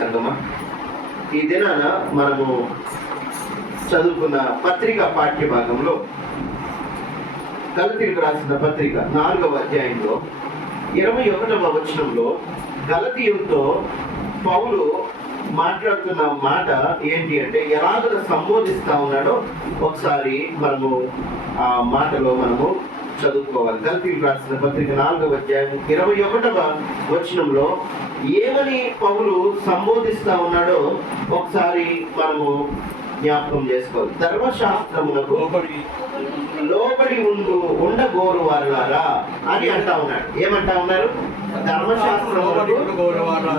సంగమా, ఈ దినాన మనము చదువుకున్న పత్రిక పాఠ్య భాగంలో గలతీయులకు రాసిన పత్రిక 4వ అధ్యాయంలో 21వ వచనంలో గలతీయులతో పౌలు మాట్లాడుతున్న మాట ఏంటి అంటే ఎలాగ సంబోధిస్తా ఉన్నాడో ఒకసారి మనము ఆ మాటలో మనము చదువుకోవాలి. గలతీయులకు రాసిన పత్రిక 4వ అధ్యాయం 21వ వచనంలో ఏమని పౌలు సంబోధిస్తా ఉన్నాడో ఒకసారి మనము జ్ఞాపకం చేసుకోవాలి. ధర్మశాస్త్రములకు లోబడి ఉండగోరు వారులారా అని అంటా ఉన్నాడు. ఏమంటా ఉన్నారు? ధర్మశాస్త్రములకు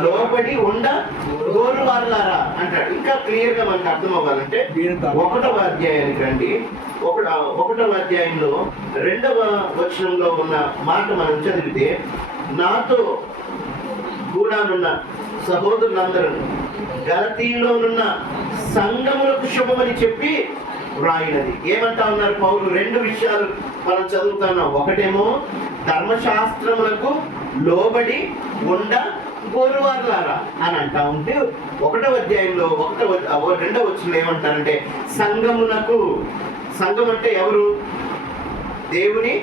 లోబడి ఉండగోరు వారులారా అంటాడు. ఇంకా క్లియర్ గా మనకు అర్థం అవ్వాలంటే 1వ అధ్యాయానికి రండి. 1వ అధ్యాయంలో 2వ వచనంలో ఉన్న మాట మనం చదివితే, నాతో కూడానున్న సహోదరులందరూ గలతీలోనున్న సంఘములకు శుభమని చెప్పి వ్రాయినది. ఏమంటా ఉన్నారు పౌలు? 2 విషయాలు మనం చదువుతున్నాం. ఒకటేమో ధర్మశాస్త్రములకు లోబడి ఉండగోరువారులారా అని అంటా ఉంటే, 1వ అధ్యాయంలో 2వ వచనంలో ఏమంటారంటే సంఘమునకు. సంఘం అంటే ఎవరు? దేవుని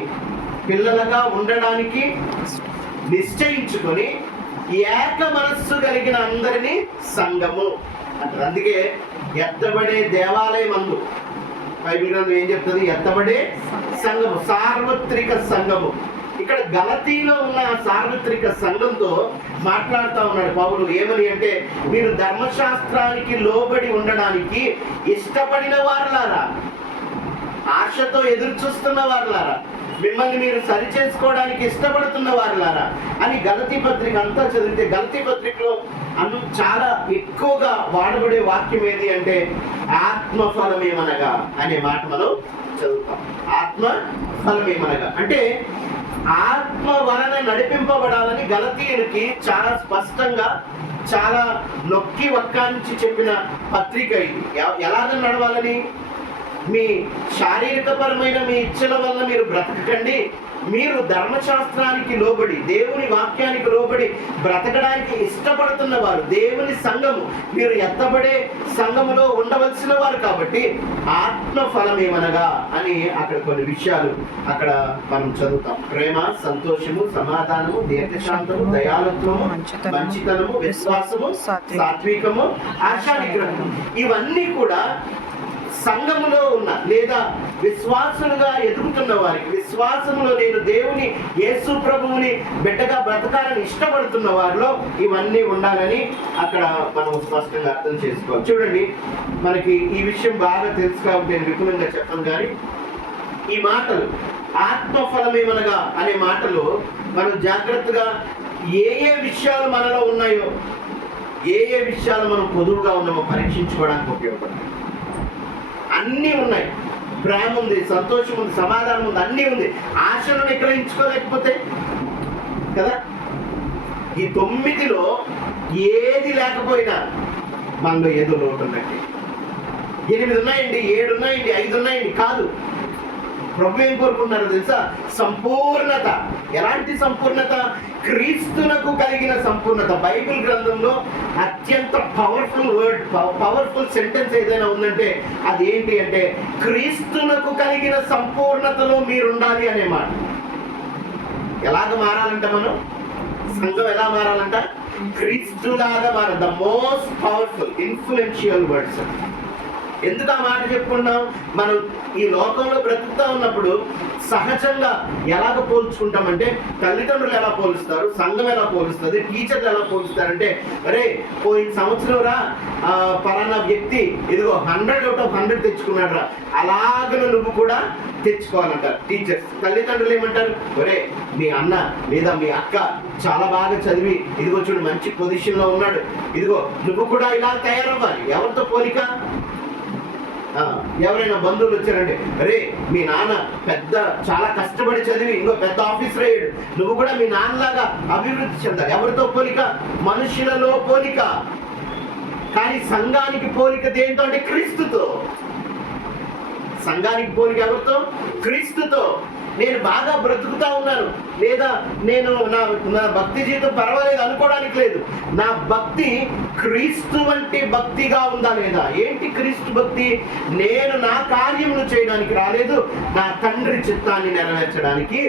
పిల్లలుగా ఉండడానికి నిశ్చయించుకొని ఏక మనస్సు కలిగిన అందరినీ సంఘము అంటారు. అందుకే ఎత్తబడే దేవాలయం అందు బైబిల్ గ్రంథం ఏం చెప్తుంది? ఎత్తబడే సంఘము, సార్వత్రిక సంఘము. ఇక్కడ గలతీలో ఉన్న సార్వత్రిక సంఘంతో మాట్లాడుతూ ఉన్నాడు పౌలు. ఏమని అంటే, మీరు ధర్మశాస్త్రానికి లోబడి ఉండడానికి ఇష్టపడిన వారులారా, ఆశతో ఎదురు చూస్తున్న వారులారా, మిమ్మల్ని మీరు సరి చేసుకోవడానికి ఇష్టపడుతున్న వారులారా అని గలతీ పత్రిక అంతా చదివితే, గలతీ పత్రికలో చాలా ఎక్కువగా వాడబడే వాక్యం ఏది అంటే ఆత్మఫలమేమనగా అనే మాట మనం చదువుతాం. ఆత్మఫలమేమనగా అంటే ఆత్మ వలన నడిపింపబడాలని గలతీయునికి చాలా స్పష్టంగా, చాలా నొక్కి వక్కానికి చెప్పిన పత్రిక ఇది. ఎలాగ నడవాలని? మీ శారీరకపరమైన మీ ఇచ్చల వల్ల మీరు బ్రతకండి. మీరు ధర్మశాస్త్రానికి లోబడి, దేవుని వాక్యానికి లోబడి బ్రతకడానికి ఇష్టపడుతున్న వారు, దేవుని సంఘము, మీరు ఎత్తబడే సంఘములో ఉండవలసిన వారు. కాబట్టి ఆత్మ ఫలమేమనగా అని అక్కడ కొన్ని విషయాలు అక్కడ మనం చదువుతాం. ప్రేమ, సంతోషము, సమాధానము, దీర్ఘశాంతము, దయాళత్వము, మంచితనము, విశ్వాసము, సాత్వికము, ఆశానిగ్రహము, ఇవన్నీ కూడా సంఘములో ఉన్న లేదా విశ్వాసులుగా ఎదుగుతున్న వారికి, విశ్వాసములో నేను దేవుని యేసు ప్రభువుని బిడ్డగా బ్రతకాలని ఇష్టపడుతున్న వారిలో ఇవన్నీ ఉండాలని అక్కడ మనం స్పష్టంగా అర్థం చేసుకోవాలి. చూడండి, మనకి ఈ విషయం బాగా తెలుసు కాబట్టి నేను విపులంగా చెప్పను, కానీ ఈ మాటలు ఆత్మఫలమేమనగా అనే మాటలు మనం జాగ్రత్తగా ఏ విషయాలు మనలో ఉన్నాయో, ఏ విషయాలు మనం పొదువుగా ఉన్నామో పరీక్షించుకోవడానికి ఉపయోగపడతాయి. అన్నీ ఉన్నాయి. ప్రేమ ఉంది, సంతోషం ఉంది, సమాధానం ఉంది, అన్నీ ఉంది. ఆశను నిగ్రహించుకోలేకపోతే కదా, ఈ 9లో ఏది లేకపోయినా మనలో ఏదో లోటు ఉన్నట్టు. 8 ఉన్నాయండి, 7 ఉన్నాయండి, 5 ఉన్నాయండి కాదు. ప్రభు ఏం కోరుకుంటున్నారో తెలుసా? సంపూర్ణత. ఎలాంటి సంపూర్ణత? క్రీస్తునకు కలిగిన సంపూర్ణత. బైబిల్ గ్రంథంలో అత్యంత పవర్ఫుల్ వర్డ్, పవర్ఫుల్ సెంటెన్స్ ఏదైనా ఉందంటే అది ఏంటి అంటే క్రీస్తునకు కలిగిన సంపూర్ణతలో మీరు ఉండాలి అనే మాట. ఎలాగ మారాలంట మనం? సంఘం ఎలా మారాలంట? క్రీస్తులాగా మారాలి. The most powerful influential words. ఎందుకు ఆ మాట చెప్పుకున్నాం? మనం ఈ లోకంలో బ్రతుకుతా ఉన్నప్పుడు సహజంగా ఎలాగ పోల్చుకుంటామంటే, తల్లిదండ్రులు ఎలా పోలుస్తారు, సంఘం ఎలా పోలుస్తుంది, టీచర్లు ఎలా పోలుస్తారంటే, అరే పోయిన సంవత్సరం రా పలానా వ్యక్తి ఇదిగో 100/100 తెచ్చుకున్నాడు రా, అలాగ నువ్వు కూడా తెచ్చుకోవాలంటారు టీచర్స్. తల్లిదండ్రులు ఏమంటారు? ఒరే మీ అన్న లేదా మీ అక్క చాలా బాగా చదివి ఇదిగో చూడు మంచి పొజిషన్లో ఉన్నాడు, ఇదిగో నువ్వు కూడా ఇలా తయారవ్వాలి. ఎవరితో పోలిక? ఎవరైనా బంధువులు వచ్చారంటే, అరే మీ నాన్న చాలా కష్టపడి చదివి ఇంకో పెద్ద ఆఫీసర్ అయ్యాడు, నువ్వు కూడా మీ నాన్నలాగా అభివృద్ధి చెందాలి. ఎవరితో పోలిక? మనుషులలో పోలిక. కానీ సంఘానికి పోలిక దేంతో అంటే క్రీస్తుతో. సంఘానికి పోలిక ఎవరితో? క్రీస్తుతో. నేను బాగా బ్రతుకుతా ఉన్నాను, లేదా నేను నా భక్తి జీవితం పర్వాలేదు అనుకోవడానికి లేదు. నా భక్తి క్రీస్తు వంటి భక్తిగా ఉందా లేదా? ఏంటి క్రీస్తు భక్తి? నేను నా కార్యములు చేయడానికి రాలేదు, నా తండ్రి చిత్తాన్ని నెరవేర్చడానికి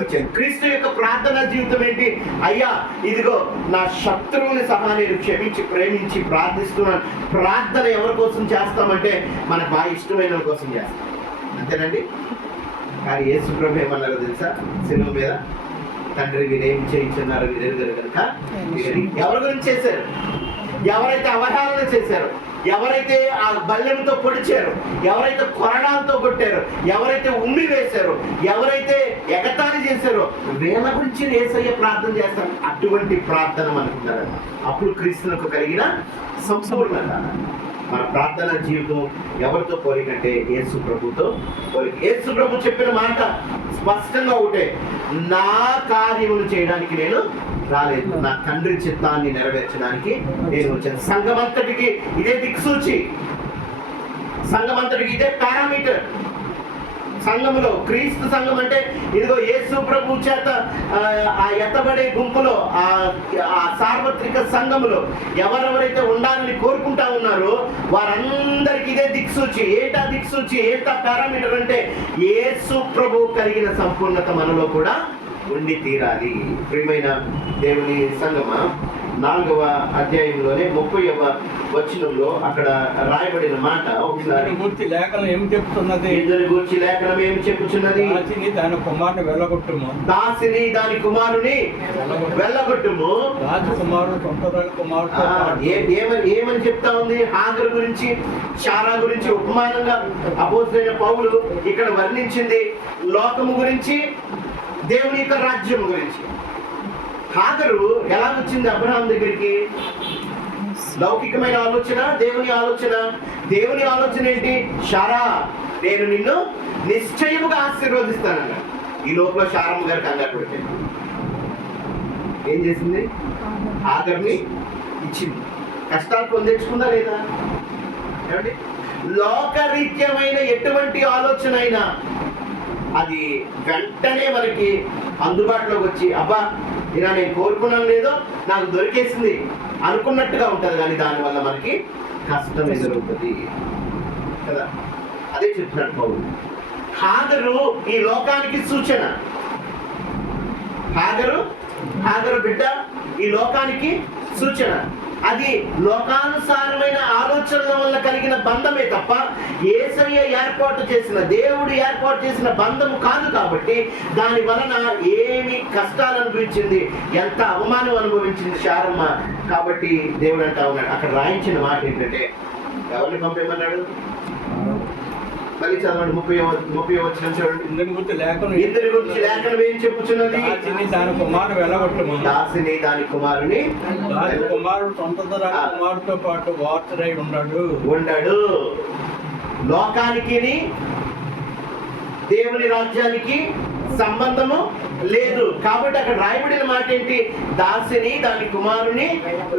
వచ్చాను. క్రీస్తు యొక్క ప్రార్థనా జీవితం ఏంటి? అయ్యా ఇదిగో నా శత్రువుని సహా నేను క్షమించి ప్రేమించి ప్రార్థిస్తున్నాను. ప్రార్థన ఎవరి కోసం చేస్తామంటే మనకు బాగా ఇష్టమైన కోసం చేస్తాం, అంతేనండి. కానీ యేసు ప్రభు ఏమన్నారో తెలుసా? సిలువ మీద, తండ్రి వీరేం చేయించున్నారు వీరెరుగరు కనుక. ఎవరి గురించి చేశారు? ఎవరైతే అవహేళన చేశారో, ఎవరైతే ఆ బల్లెంతో పొడిచారో, ఎవరైతే కొరడాలతో కొట్టారో, ఎవరైతే ఉమ్మి వేశారో, ఎవరైతే ఎగతాళి చేశారో, వీళ్ళ గురించి యేసయ్య ప్రార్థన చేస్తారు. అటువంటి ప్రార్థన మనకున్నారు. అప్పుడు క్రీస్తులకు కలిగిన సంపూర్ణత. మన ప్రార్థన జీవితం ఎవరితో పోలికంటే యేసు ప్రభుతో పోలిక. యేసు ప్రభు చెప్పిన మాట స్పష్టంగా ఒకటే, నా కార్యములు చేయడానికి నేను రాలేదు, నా తండ్రి చిత్తాన్ని నెరవేర్చడానికి నేను వచ్చాను. సంఘమంతటికి ఇదే దిక్సూచి, సంఘమంతటికి ఇదే పారామీటర్. సంఘములో క్రీస్తు సంఘం అంటే ఇదిగో యేసు ప్రభు చేత ఆ ఎత్తబడే గుంపులో, ఆ సార్వత్రిక సంఘములో ఎవరెవరైతే ఉండాలని కోరుకుంటా ఉన్నారో వారందరికి ఇదే దిక్సూచి. ఏంటా దిక్సూచి, ఏంటా పారామీటర్ అంటే యేసు ప్రభు కలిగిన సంపూర్ణత మనలో కూడా ఉండి తీరాలి. ప్రియమైన దేవుని సంగమా, 4వ అధ్యాయంలోనే 30వ వచనంలో అక్కడ రాయబడిన మాట ఒకసారి లేఖనం ఏమి చెప్తున్నది? ఇద్దరి గురించి లేఖనం ఏమి చెప్పుచున్నది? దాసిని దాని కుమారుని వెళ్ళగొట్టుము, దాసిని దాని కుమారుని వెళ్ళగొట్టుము. రాజు కుమారుడు సొంతదాని కుమారుడు ఏమని చెప్తా ఉంది? హాగరు గురించి, శారా గురించి ఉపమానంగా అపోస్తలుడైన పౌలు ఇక్కడ వర్ణించింది. లోకము గురించి, దేవుని యొక్క రాజ్యం గురించి. హాగరు ఎలా వచ్చింది అబ్రహాం దగ్గరికి? లౌకికమైన ఆలోచన, దేవుని ఆలోచన. దేవుని ఆలోచన ఏంటి? శారా, నేను నిన్ను నిశ్చయముగా ఆశీర్వదిస్తానన్న. ఈ లోపల శారమ్మ గారికి కంగారు పెట్టింది. ఏం చేసింది? హాగర్ని ఇచ్చింది. కష్టాలు పొందించుకుందా లేదా? ఏమండి, లోకరీత్యమైన ఎటువంటి ఆలోచన అయినా అది వెంటనే మనకి అందుబాటులోకి వచ్చి, అబ్బా ఇలా నేను కోరుకున్నాను లేదో నాకు దొరికేసింది అనుకున్నట్టుగా ఉంటుంది, కానీ దానివల్ల మనకి కష్టం ఎదురవుతుంది కదా. అదే చెప్తున్నాడు పౌలు. హాగరు ఈ లోకానికి సూచన. హాగరు బిడ్డ ఈ లోకానికి సూచన. అది లోకానుసారమైన ఆలోచనల వల్ల కలిగిన బంధమే తప్ప యేసయ్య ఏర్పాటు చేసిన, దేవుడు ఏర్పాటు చేసిన బంధము కాదు. కాబట్టి దాని వలన ఏమి కష్టాలు అనుభవించింది, ఎంత అవమానం అనుభవించింది శారమ్మ. కాబట్టి దేవుడు అంటా ఉన్నాడు, అక్కడ రాయించిన మాట ఏంటంటే ఎవరిని పంపేమన్నాడు? మళ్ళీ చదవండి, 30వ వచనం చూడండి. ఇద్దరి గురించి లేఖనం ఏం చెప్పుచున్నది? దాని కుమారుడు వెళ్ళగొట్టుము, దాసిని దాని కుమారుని. కుమారుడు సొంతదాని కుమారుడితో పాటు వారసుడై ఉండడు. లోకానికి దేవుని రాజ్యానికి సంబంధము లేదు. కాబట్టి అక్కడ రాయబడిన మాట ఏంటి? దాసిని దాని కుమారుని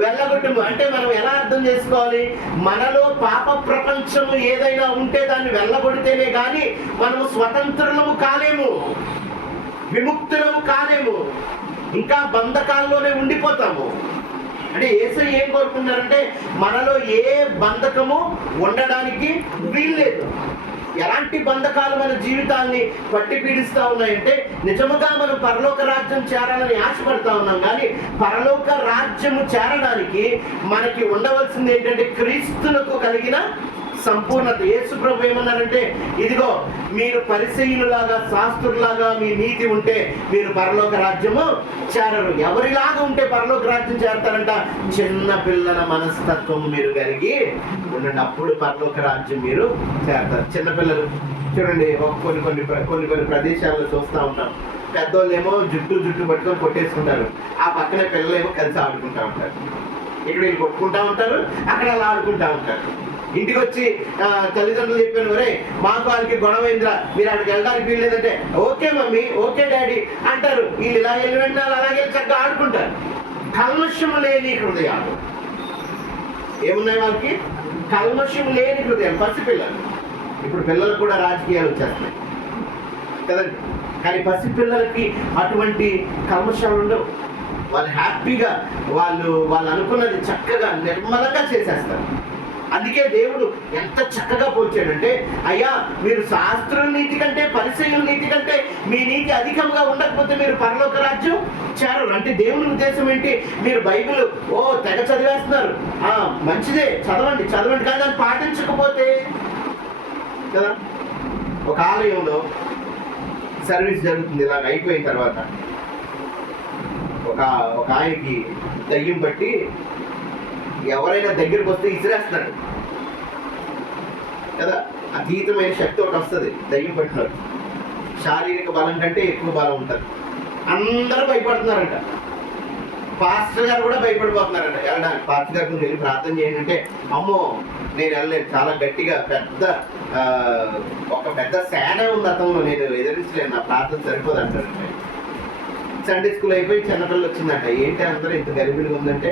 వెళ్ళగొట్టుము. అంటే మనం ఎలా అర్థం చేసుకోవాలి? మనలో పాప ప్రపంచము ఏదైనా ఉంటే దాన్ని వెళ్ళగొడితేనే కానీ మనము స్వతంత్రులము కాలేము, విముక్తులము కాలేము, ఇంకా బంధకాల్లోనే ఉండిపోతాము. అంటే యేసయ్య ఏం కోరుకున్నారంటే మనలో ఏ బంధకము ఉండడానికి వీల్లేదు. ఎలాంటి బంధకాలు మన జీవితాన్ని పట్టి పీడిస్తా ఉన్నాయంటే, నిజముగా మనం పరలోక రాజ్యం చేరాలని ఆశపడతా ఉన్నాం, కానీ పరలోక రాజ్యము చేరడానికి మనకి ఉండవలసింది ఏంటంటే క్రీస్తులకు కలిగిన సంపూర్ణత. యేసు ప్రభు ఏమన్నారంటే, ఇదిగో మీరు పరిసయ్యులాగా శాస్త్రులాగా మీ నీతి ఉంటే మీరు పరలోక రాజ్యము చేరరు. ఎవరిలాగా ఉంటే పరలోక రాజ్యం చేరతారంట? చిన్న పిల్లల మనస్తత్వం మీరు కలిగి ఉండండి, అప్పుడు పరలోక రాజ్యం మీరు చేరతారు. చిన్నపిల్లలు చూడండి, కొన్ని ప్రదేశాల్లో చూస్తూ ఉంటాం. పెద్దోళ్ళు ఏమో జుట్టు పట్టుకొని కొట్టేసుకుంటారు, ఆ పక్కన పిల్లలేమో కలిసి ఆడుకుంటూ ఉంటారు. ఇక్కడ వీళ్ళు కొట్టుకుంటా ఉంటారు, అక్కడ అలా ఆడుకుంటా ఉంటారు. ఇంటికి వచ్చి తల్లిదండ్రులు చెప్పాను, ఒరే మాకు వాళ్ళకి గొడవైందిరా, మీరు అక్కడికి వెళ్ళడానికి వీల్లేదంటే ఓకే మమ్మీ, ఓకే డాడీ అంటారు. వీళ్ళు ఇలా వెళ్ళి వెంటనే అలాగే చక్కగా ఆడుకుంటారు. కల్మషం లేని హృదయాలు ఏమున్నాయి వాళ్ళకి? కల్మషం లేని హృదయం. పసిపిల్లలు. ఇప్పుడు పిల్లలకు కూడా రాజకీయాలు వచ్చేస్తున్నాయి కదండి. కానీ పసిపిల్లలకి అటువంటి కల్మషాలు ఉండవు. వాళ్ళు హ్యాపీగా వాళ్ళు అనుకున్నది చక్కగా నిర్మలంగా చేసేస్తారు. అందుకే దేవుడు ఎంత చక్కగా పోల్చాడంటే, అయ్యా మీరు శాస్త్రుల నీతి కంటే పరిసయ్యుల నీతి కంటే మీ నీతి అధికంగా ఉండకపోతే మీరు పరలోక రాజ్యం చేరరు. అంటే దేవుని ఉద్దేశం ఏంటి? మీరు బైబిల్ తెగ చదివేస్తున్నారు, మంచిదే, చదవండి కానీ దాన్ని పాటించకపోతే కదా. ఒక ఆలయంలో సర్వీస్ జరుగుతుంది, ఇలాగ అయిపోయిన తర్వాత ఒక ఆయనకి దయ్యం బట్టి ఎవరైనా దగ్గరికి వస్తే ఇసిరేస్తున్నాడు కదా. అతీతమైన శక్తి ఒకటి వస్తుంది దయ్యం పట్టినారు. శారీరక బలం కంటే ఎక్కువ బలం ఉంటుంది. అందరూ భయపడుతున్నారంట. పాస్టర్ గారు కూడా భయపడిపోతున్నారంట వెళ్ళడానికి. పాస్టర్ గారి గురించి వెళ్ళి ప్రార్థన చేయండి అంటే, అమ్మో నేను వెళ్ళలేదు, చాలా గట్టిగా ఒక పెద్ద సేన ఉంది అతను, నేను ఎదిరించలేను, నా ప్రార్థన సరిపోదు అంటారంటే. సండే స్కూల్ అయిపోయి చిన్నపిల్లలు వచ్చిందంట. ఏంటి అందరూ ఇంత గరిబిలిగా ఉందంటే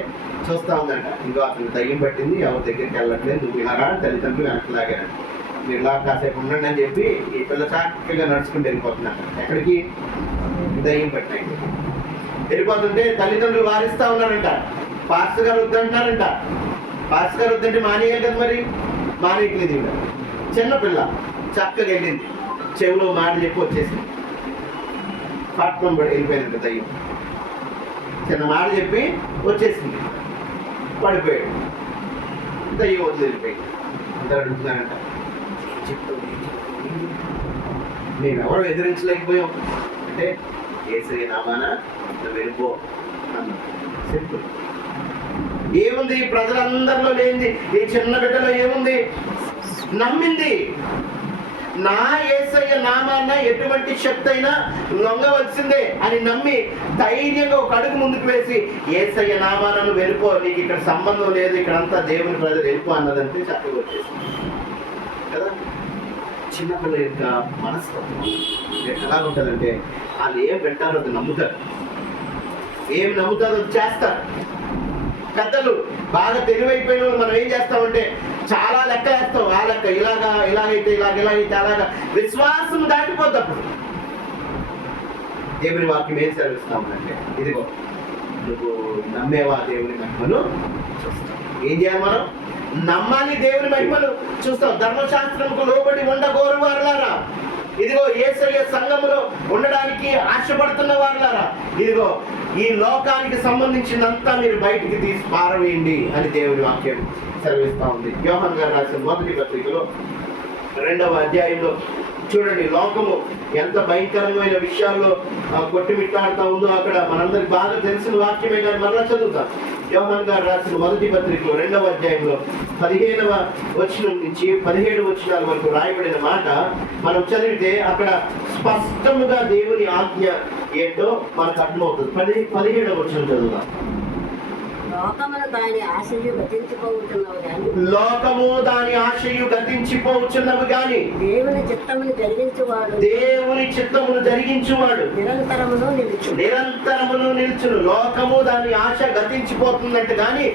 చూస్తా ఉందంట. ఇంకో అతను దయ్యం పట్టింది, ఎవరి దగ్గరికి వెళ్ళట్లేదు, నువ్వు ఇలాగా తల్లిదండ్రులు వెనక్కి లాగారు, మీరు ఇలా కాసేపు ఉండండి అని చెప్పి ఈ పిల్ల చక్కగా నడుచుకుంటూ వెళ్ళిపోతున్నాడు. ఎక్కడికి? దయ్యం పట్టినాయి. వెళ్ళిపోతుంటే తల్లిదండ్రులు వారిస్తా ఉన్నారంట. పాస్టర్ గారు వద్దంటున్నారంట. పాస్టర్ గారు వద్దంటే మానేయాలి కదా, మరి మానేయట్లేదు. ఇంకా చిన్నపిల్ల చక్కగా వెళ్ళింది, చెవిలో మాట చెప్పి వచ్చేసింది. పట్టుకొని పడి వెళ్ళిపోయిందంట దయ్యం. చిన్న మాట చెప్పి వచ్చేసింది, పడిపోయాడు. దయ్యం వదిలి వెళ్ళిపోయింది. అందరూ అడుగుతున్నారంట, మేమెవరో ఎదిరించలేకపోయాం అంటే, యేసయ్య నామాన నువ్వు వెళ్ళిపో అన్నాడు. సింపుల్. ఏముంది ప్రజలందరిలో లేనిది ఈ చిన్న బిడ్డలో ఏముంది? నమ్మింది. నా యేసయ్య నామాన్న ఎటువంటి శక్తి అయినా లొంగవలసిందే అని నమ్మి ధైర్యంగా ఒక అడుగు ముందుకు వేసి, యేసయ్య నామాలను వెళ్ళిపో, నీకు ఇక్కడ సంబంధం లేదు, ఇక్కడంతా దేవుని ప్రజలు వెళ్ళిపో అన్నదంటే చక్కగా వచ్చేసింది కదా. చిన్నపిల్ల యొక్క మనస్తత్వం ఎలా ఉంటుందంటే, వాళ్ళు ఏం పెట్టారో అది నమ్ముతారు, ఏం నమ్ముతారో అది చేస్తారు. పెద్దలు బాగా తెలివైపోయిన వాళ్ళు మనం ఏం చేస్తామంటే చాలా లెక్క వేస్తాం. ఆ లెక్క ఇలాగైతే ఇలాగైతే అలాగా విశ్వాసం దాటిపోతప్పుడు దేవుని వాక్యం ఏం సెలవిస్తామంటే, ఇదిగో నువ్వు నమ్మేవా దేవుని మహిమను చూస్తావు. ఏం చేయాలి? మనం నమ్మాలి, దేవుని మహిమను చూస్తాం. ధర్మశాస్త్రంకు లోబడి ఉండగోరు వారులారా, ఇదిగో యేసయ్య సంఘములో ఉండడానికి ఆశపడుతున్న వారులారా, ఇదిగో ఈ లోకానికి సంబంధించినంతా మీరు బయటికి తీసి పారవేయండి అని దేవుని వాక్యం సెలవిస్తా ఉంది. యోహాను గారు రాసిన మొదటి పత్రికలో 2వ అధ్యాయంలో చూడండి, లోకము ఎంత భయంకరమైన విషయాల్లో కొట్టుమిట్టాడుతూ ఉందో అక్కడ మనందరికి బాగా తెలిసిన వాక్యమే, కానీ మరలా చదువుతాం. యోహాను గారు రాసిన మొదటి పత్రికలో 2వ అధ్యాయంలో 15వ వచనం నుంచి 17 వచనాల వరకు రాయబడిన మాట మనం చదివితే అక్కడ స్పష్టముగా దేవుని ఆజ్ఞ ఏంటో మనకు అర్థమవుతుంది. 17వ వచనం చదువుతాం. లోకము దాని ఆశయు గతించిపోవచ్చున్నవి గాని దేవుని చిత్తమును జరిగించువాడు నిరంతరమును నిలుచును. లోకము దాని ఆశ గతించిపోతుందంటే గాని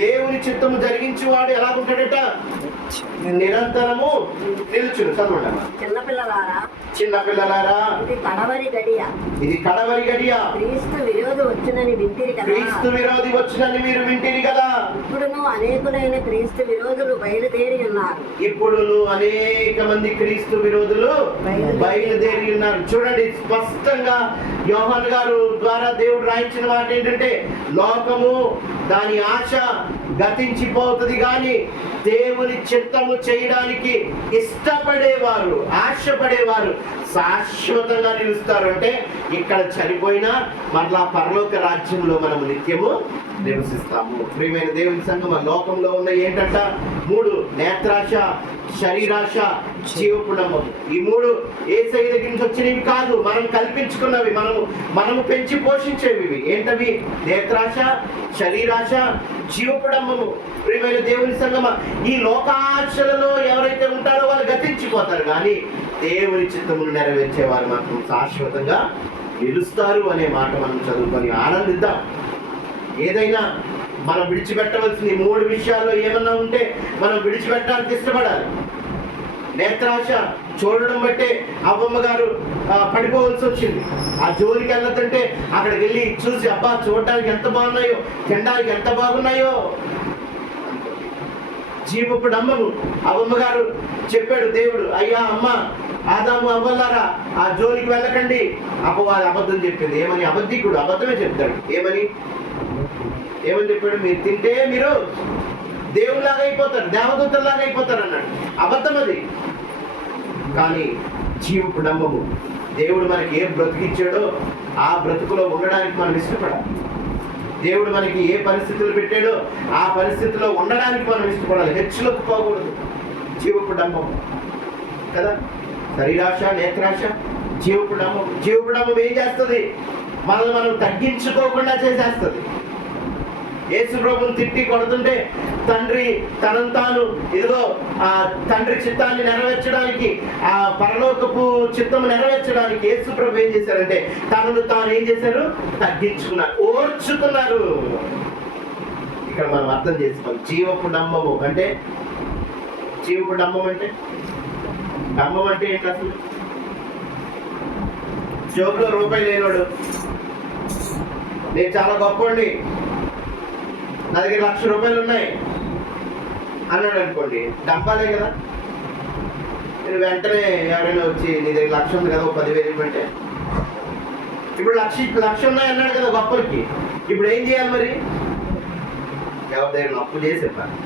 దేవుని చిత్తము జరిగించువాడు ఎలా ఉంటాడట? నిరంతరము నిలుచును. చదవండి. చిన్నపిల్లలారా, ఇది కడవరి గడియ. క్రీస్తు విరోధి వచ్చునని మీరు వింటిరి కదా. ఇప్పుడును అనేక మంది క్రీస్తు విరోధులు బయలుదేరి ఉన్నారు. చూడండి, స్పష్టంగా యోహాను గారు ద్వారా దేవుడు రాయించిన మాట ఏంటంటే, లోకము దాని ఆశ గతించిపోతుంది కానీ దేవుని చిత్తము చేయడానికి ఇష్టపడేవారు, ఆశపడేవారు శాశ్వతంగా నిలుస్తారు. అంటే ఇక్కడ చనిపోయినా మరలా పరలోక రాజ్యంలో మనము నిత్యము నివసిస్తాము. ప్రియమైన దేవుని సంఘం, లోకంలో ఉన్న ఏంటంట? 3: నేత్రాశ, శరీరాశ, జీవపుణము. ఈ 3 యేసయ్య దగ్గర నుంచి వచ్చినవి కాదు, మనం కల్పించుకున్నవి, మనము పెంచి పోషించేవి. ఏంటవి? నేత్రాశ, శరీరాశ, జీవపుణము. ప్రియమైన దేవుని సంఘమా, ఈ లోకాశలలో ఎవరైతే ఉంటారో వాళ్ళు గతించిపోతారు కానీ దేవుని చిత్తమును నెరవేర్చేవారు మాత్రం శాశ్వతంగా నిలుస్తారు అనే మాట మనం చదువుకొని ఆనందిద్దాం. ఏదైనా మనం విడిచిపెట్టవలసిన 3 విషయాల్లో ఏమన్నా ఉంటే మనం విడిచిపెట్టడానికి ఇష్టపడాలి. నేత్రాశ చూడడం బట్టే అవ్వమ్మ గారు పడిపోవలసి వచ్చింది. ఆ జోలికి వెళ్ళదంటే అక్కడికి వెళ్ళి చూసి అబ్బా చూడడానికి ఎంత బాగున్నాయో, తినడానికి ఎంత బాగున్నాయో. జీవపు డంబము అవ్వమ్మ గారు చెప్పాడు దేవుడు, అయ్యా అమ్మ ఆదాము అవ్వలారా ఆ జోలికి వెళ్ళకండి. అపవాది అబద్ధం చెప్పింది. ఏమని? అబద్ధికుడు అబద్ధమే చెప్తాడు. ఏమని చెప్పాడు? మీరు తింటే మీరు దేవుడిలాగా అయిపోతారు, దేవదూతల్లాగా అయిపోతారు అన్నాడు. అబద్ధం అది. కానీ జీవపు డంబము దేవుడు మనకి ఏ బ్రతికిచ్చాడో ఆ బ్రతుకులో ఉండడానికి మనం ఇష్టపడాలి. దేవుడు మనకి ఏ పరిస్థితులు పెట్టాడో ఆ పరిస్థితిలో ఉండడానికి మనం ఇష్టపడాలి. హెచ్చులకు పోకూడదు. జీవపు డంబం కదా, శరీరాశ, నేత్రాశ, జీవపు డంబం. జీవపు డంబం ఏం చేస్తుంది? మనల్ని మనం తగ్గించుకోకుండా చేసేస్తుంది. యేసు ప్రభువుని తిట్టి కొడుతుంటే తండ్రి తనను తాను ఇదిగో ఆ తండ్రి చిత్తాన్ని నెరవేర్చడానికి, ఆ పరలోకపు చిత్తము నెరవేర్చడానికి యేసు ప్రభు ఏం చేశారంటే తనను తాను ఏం చేశారు? తగ్గించుకున్నారు, ఓర్చుకున్నారు. ఇక్కడ మనం అర్థం చేసుకోవాలి. జీవపు డంబము అంటే, జీవపు డంబం అంటే ఏంటి అసలు? జోబులో రూపాయి లేనోడు నేను చాలా గొప్పండి, నా దగ్గర 1,00,000 రూపాయలు ఉన్నాయి అన్నాడు అనుకోండి, డంబాలే కదా. నేను వెంటనే ఎవరైనా వచ్చి నీ దగ్గర 1,00,000 ఉంది కదా, 10,000 ఇవ్వంటే, ఇప్పుడు 1,00,000 ఉన్నాయి అన్నాడు కదా గొప్పలకి. ఇప్పుడు ఏం చేయాలి మరి? ఎవరి దగ్గర అప్పు చేసి ఇవ్వాలి.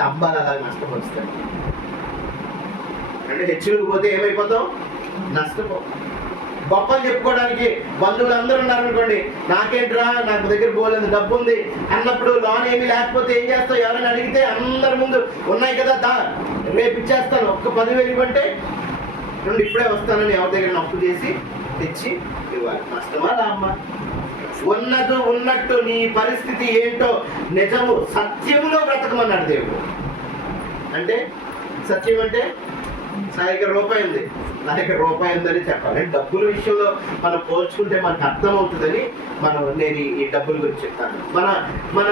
డంబాలు అలా నష్టపరుస్తాడు. అంటే హెచ్చులకు పోతే ఏమైపోతాం? నష్టపో. గొప్పలు చెప్పుకోవడానికి బంధువులు అందరూ ఉన్నారనుకోండి, నాకేంట్రా నాకు దగ్గర పోలేదు డబ్బు ఉంది అన్నప్పుడు లోన్ ఏమీ లేకపోతే ఏం చేస్తావు? ఎవరైనా అడిగితే అందరి ముందు ఉన్నాయి కదా, రేపు ఇచ్చేస్తాను, ఒక్క 10,000 ఇవ్వంటే నుండి ఇప్పుడే వస్తానని ఎవరి దగ్గర అప్పు చేసి తెచ్చి ఇవ్వాలి. నష్టమా లాభమా? ఉన్నట్టు నీ పరిస్థితి ఏంటో నిజము సత్యములో బ్రతకమన్నాడు దేవుడు. అంటే సత్యం అంటే నా దగ్గర రూపాయి ఉంది, నా దగ్గర రూపాయి ఉందని చెప్పాలి. డబ్బుల విషయంలో మనం పోల్చుకుంటే మనకు అర్థమవుతుందని నేను ఈ డబ్బుల గురించి చెప్తాను. మన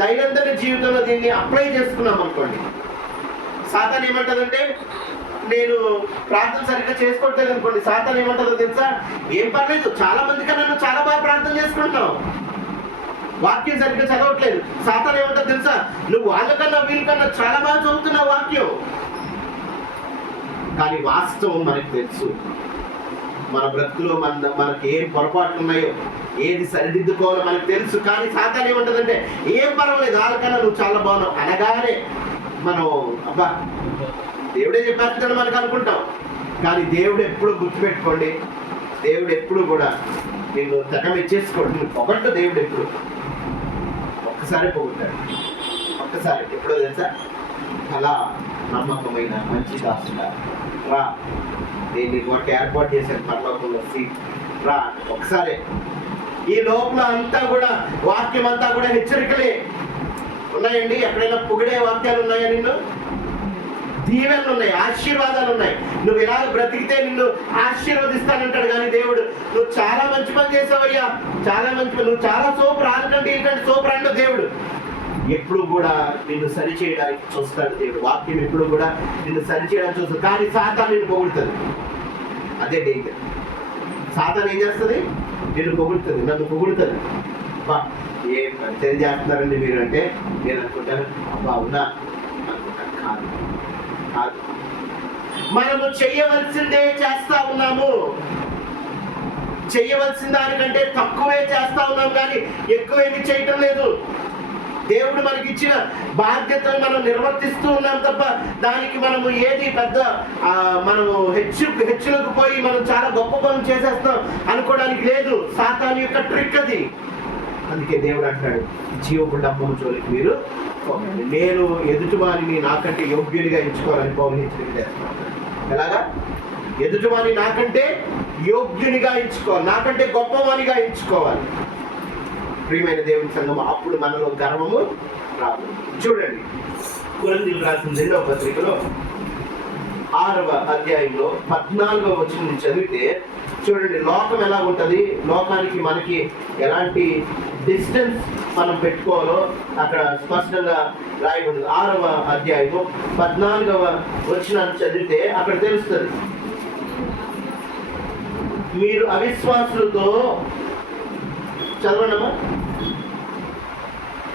దైనందిన జీవితంలో దీన్ని అప్లై చేసుకున్నాం అనుకోండి. సాతాను ఏమంటుందంటే, నేను ప్రార్థన సరిగ్గా చేసుకోవట్లేదు అనుకోండి, సాతాను ఏమంటుందో తెలుసా? ఏం పర్లేదు, చాలా మంది కన్నా నువ్వు చాలా బాగా ప్రార్థన చేసుకుంటున్నావు, వాక్యం సరిగ్గా చదవట్లేదు. సాతాను ఏమంటుందో తెలుసా? నువ్వు వాళ్ళకన్నా వీళ్ళకన్నా చాలా బాగా చదువుతున్నావు వాక్యం. కానీ వాస్తవం మనకు తెలుసు. మన బ్రతుకులో మనకి ఏం పొరపాట్లు ఉన్నాయో, ఏది సరిదిద్దుకోవాలో మనకు తెలుసు. కానీ సాతాను ఏమంటుందంటే, ఏం పర్వాలేదు, వాళ్ళకన్నా నువ్వు చాలా బాగున్నావు అనగానే మనం అబ్బా దేవుడే చెప్పేస్తాడు మనకు అనుకుంటాం. కానీ దేవుడు ఎప్పుడు గుర్తుపెట్టుకోండి, దేవుడు ఎప్పుడు కూడా నిన్ను తెగమెచ్చేసుకోండి. నువ్వు పొగట్టు దేవుడు ఎప్పుడు ఒక్కసారి పొగుతాడు. ఒక్కసారి ఎప్పుడో తెలుసా? అలా నమ్మకమైన మంచి దాసుడా రా, నేను నీకు ఒక ఏర్పాటు చేశాను పరలోకంలో సీట్, రా ఒకసారి. ఈ లోపల అంతా కూడా వాక్యం అంతా కూడా హెచ్చరికలే ఉన్నాయండి. ఎక్కడైనా పొగిడే వాక్యాలు ఉన్నాయా? నిన్ను దీవెనలు ఉన్నాయి, ఆశీర్వాదాలు ఉన్నాయి. నువ్వు ఇలా బ్రతికితే నిన్ను ఆశీర్వదిస్తానంటాడు. కానీ దేవుడు నువ్వు చాలా మంచి పని చేసావయ్యా, చాలా మంచి పని, నువ్వు చాలా సూపర్, ఆనకంటే ఇంకంటే సూపర్ అంటూ దేవుడు ఎప్పుడు కూడా నిన్ను సరి చేయడానికి చూస్తాడు. దేవుడు వాక్యం ఎప్పుడు కూడా నిన్ను సరి చేయడానికి చూస్తాడు. కానీ సాతాను నిన్ను పొగుడుతుంది. అదే డేంజర్. సాతాను ఏం చేస్తుంది? నిన్ను పొగుడుతుంది, నన్ను పొగుడుతుంది. అబ్బా ఏం పరిచయం చేస్తున్నారండి మీరు అంటే నేను అనుకుంటాను, అబ్బా అవునా అనుకుంటాను. కాదు కాదు, మనము చెయ్యవలసిందే చేస్తా ఉన్నాము. చెయ్యవలసిన దానికంటే తక్కువే చేస్తా ఉన్నాం, కానీ ఎక్కువేమీ చేయటం లేదు. దేవుడు మనకి ఇచ్చిన బాధ్యతను మనం నిర్వర్తిస్తూ ఉన్నాం తప్ప దానికి మనము ఏది పెద్ద మనము హెచ్చులకు పోయి మనం చాలా గొప్ప పనులు చేసేస్తాం అనుకోవడానికి లేదు. సాతాను యొక్క ట్రిక్ అది. అందుకే దేవుడు అంటాడు, జీవపు డంబము జోలికి మీరు నేను ఎదుటివారిని నాకంటే యోగ్యునిగా ఎంచుకోవాలని పౌలు హెచ్చరిక చేస్తున్నాను. ఎలాగా? ఎదుటివారిని నాకంటే యోగ్యునిగా ఎంచుకోవాలి, నాకంటే గొప్పవానిగా ఎంచుకోవాలి. ప్రియమైన దేవుని సంఘం, అప్పుడు మనలో గర్వము రాదు. చూడండి, కొరింథీయులకు రాసిన 2వ పత్రికలో 6వ అధ్యాయంలో 14వ వచనం చదివితే చూడండి, లోకం ఎలా ఉంటుంది, లోకానికి మనకి ఎలాంటి డిస్టెన్స్ మనం పెట్టుకోవాలో అక్కడ స్పష్టంగా రాయబడింది. 6వ అధ్యాయము 14వ వచనాన్ని చదివితే అక్కడ తెలుస్తుంది. మీరు అవిశ్వాసులతో, చదవనమ్మా.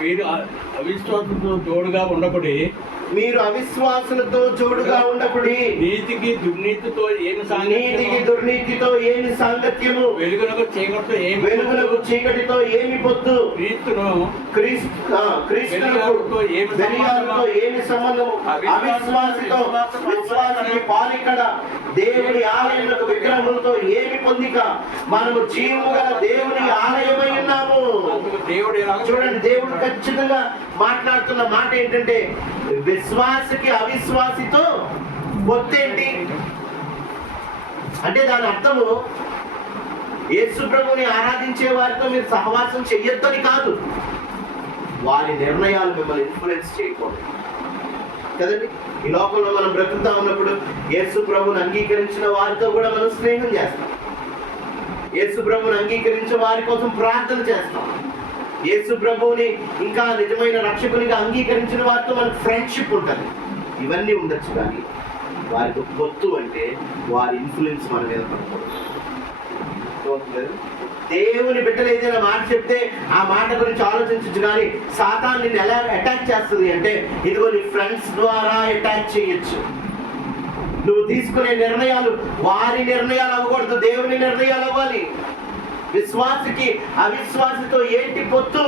మీరు అవిశ్వాసంతో తోడుగా ఉండబడి, మీరు అవిశ్వాసులతో జోడుగా ఉండకుడి. నీతికి దుర్నీతితో ఏమి నీతికి దుర్నీతితో ఏమి సాంగత్యము, వెలుగునకు చీకటితో ఏమి వెలుగునకు చీకటితో ఏమి పొత్తు, క్రీస్తుతో ఏమి సంబంధము, అవిశ్వాసితో విశ్వాసికి పాలికడ, దేవుని ఆలయములకు విగ్రహములతో ఏమి పొందిక, మనము జీవము గల దేవుని ఆలయమై ఉన్నాము. చూడండి, దేవుడు ఖచ్చితంగా మాట్లాడుతున్న మాట ఏంటంటే, విశ్వాసకి అవిశ్వాసితో పొత్తేంటి అంటే దాని అర్థము యేసు ప్రభువుని ఆరాధించే వారితో మీరు సహవాసం చెయ్యొద్దని కాదు, వారి నిర్ణయాలు మిమ్మల్ని ఇన్ఫ్లుయెన్స్ చేయకూడదు కదండి. ఈ లోకంలో మనం బ్రతుకుతా ఉన్నప్పుడు యేసు ప్రభువుని అంగీకరించిన వారితో కూడా మనం స్నేహం చేస్తాం, యేసు ప్రభువుని అంగీకరించే వారి కోసం ప్రార్థన చేస్తాం, యేసు ప్రభువుని ఇంకా నిజమైన రక్షకునిగా అంగీకరించిన వారితో మనకు ఫ్రెండ్షిప్ ఉంటుంది. ఇవన్నీ ఉండొచ్చు, కానీ వారికి పొత్తు అంటే వారి ఇన్ఫ్లుయెన్స్ మన మీద పడకూడదు. దేవుని బిడ్డలు ఏదైనా మాట చెప్తే ఆ మాట గురించి ఆలోచించచ్చు, కానీ సాతాను నిన్ను ఎలా అటాక్ చేస్తుంది అంటే, ఇదిగో నీ ఫ్రెండ్స్ ద్వారా అటాక్ చేయొచ్చు. నువ్వు తీసుకునే నిర్ణయాలు వారి నిర్ణయాలు అవ్వకూడదు, దేవుని నిర్ణయాలు అవ్వాలి. విశ్వాసికి అవిశ్వాసితో ఏంటి పొత్తు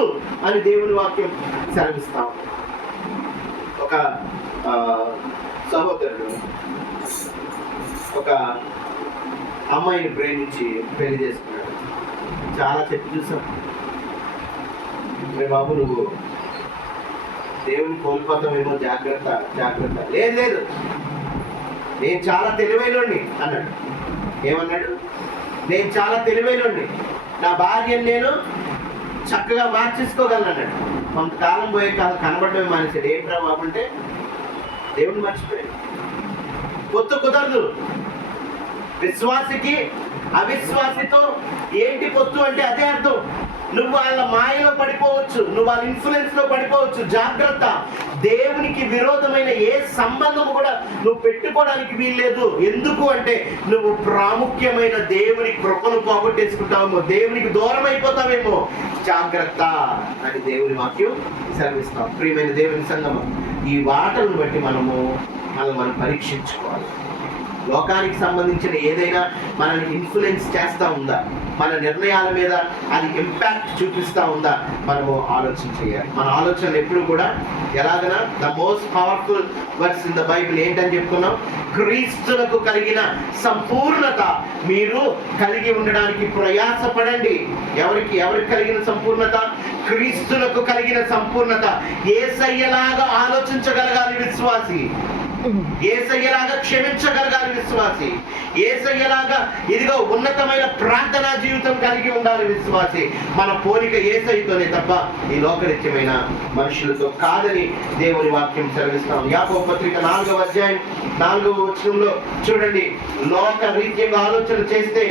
అని దేవుని వాక్యం సెలవిస్తాం. ఒక సహోదరుడు ఒక అమ్మాయిని ప్రేమించి పెళ్లి చేసుకున్నాడు. చాలా చెప్పి చూసాం, బాబు నువ్వు దేవుని కోల్పోతామేమో, జాగ్రత్త జాగ్రత్త. లేదు లేదు, నేను చాలా తెలివైనోడిని అన్నాడు. ఏమన్నాడు? నేను చాలా తెలివైనోడిని, నా భార్యను నేను చక్కగా మార్చేసుకోగలను అన్నాడు. కొంతకాలం పోయే కాలం కనబడమే మానేశాడు. ఏంట్రా బాబు అంటే, దేవుని మర్చిపోయాడు. పొత్తు కుదరదు. విశ్వాసికి అవిశ్వాసితో ఏంటి పొత్తు అంటే అదే అర్థం. నువ్వు వాళ్ళ మాయలో పడిపోవచ్చు, నువ్వు వాళ్ళ ఇన్ఫ్లుయెన్స్ లో పడిపోవచ్చు. జాగ్రత్త. దేవునికి విరోధమైన ఏ సంబంధం కూడా నువ్వు పెట్టుకోవడానికి వీల్లేదు. ఎందుకు అంటే నువ్వు ప్రాముఖ్యమైన దేవుని కృపను పోగొట్టేసుకుంటావేమో, దేవునికి దూరం అయిపోతావేమో. జాగ్రత్త అని దేవుని వాక్యం సెలవిస్తాం. ప్రియమైన దేవుని సంగమం, ఈ వాటలను బట్టి మనం పరీక్షించుకోవాలి. లోకానికి సంబంధించిన ఏదైనా మనల్ని ఇన్ఫ్లుయెన్స్ చేస్తూ ఉందా, మన నిర్ణయాల మీద అది ఇంపాక్ట్ చూపిస్తూ ఉందా, మనము ఆలోచన చేయాలి. మన ఆలోచనలు ఎప్పుడు కూడా ఎలాగైనా the most powerful words in the Bible ఏంటని చెప్పుకున్నాం? క్రీస్తులకు కలిగిన సంపూర్ణత మీరు కలిగి ఉండడానికి ప్రయాసపడండి. ఎవరికి కలిగిన సంపూర్ణత? క్రీస్తులకు కలిగిన సంపూర్ణత. యేసయ్యలాగా ఆలోచించగలగాలి విశ్వాసి, యేసయ్యలాగా క్షమించగలగాలి విశ్వాసి, యేసయ్యలాగా ఇదిగో ఉన్నతమైన ప్రార్థనా జీవితం కలిగి ఉండాలి విశ్వాసి. మన పోలిక యేసయ్యతోనే తప్ప ఈ లోకరీత్యమైన మనుషులతో కాదని దేవుని వాక్యం సెలవిస్తాం. యాకోబు పత్రిక 4వ అధ్యాయం 4వ వచనంలో చూడండి, లోక రీత్యంగా ఆలోచన చేస్తే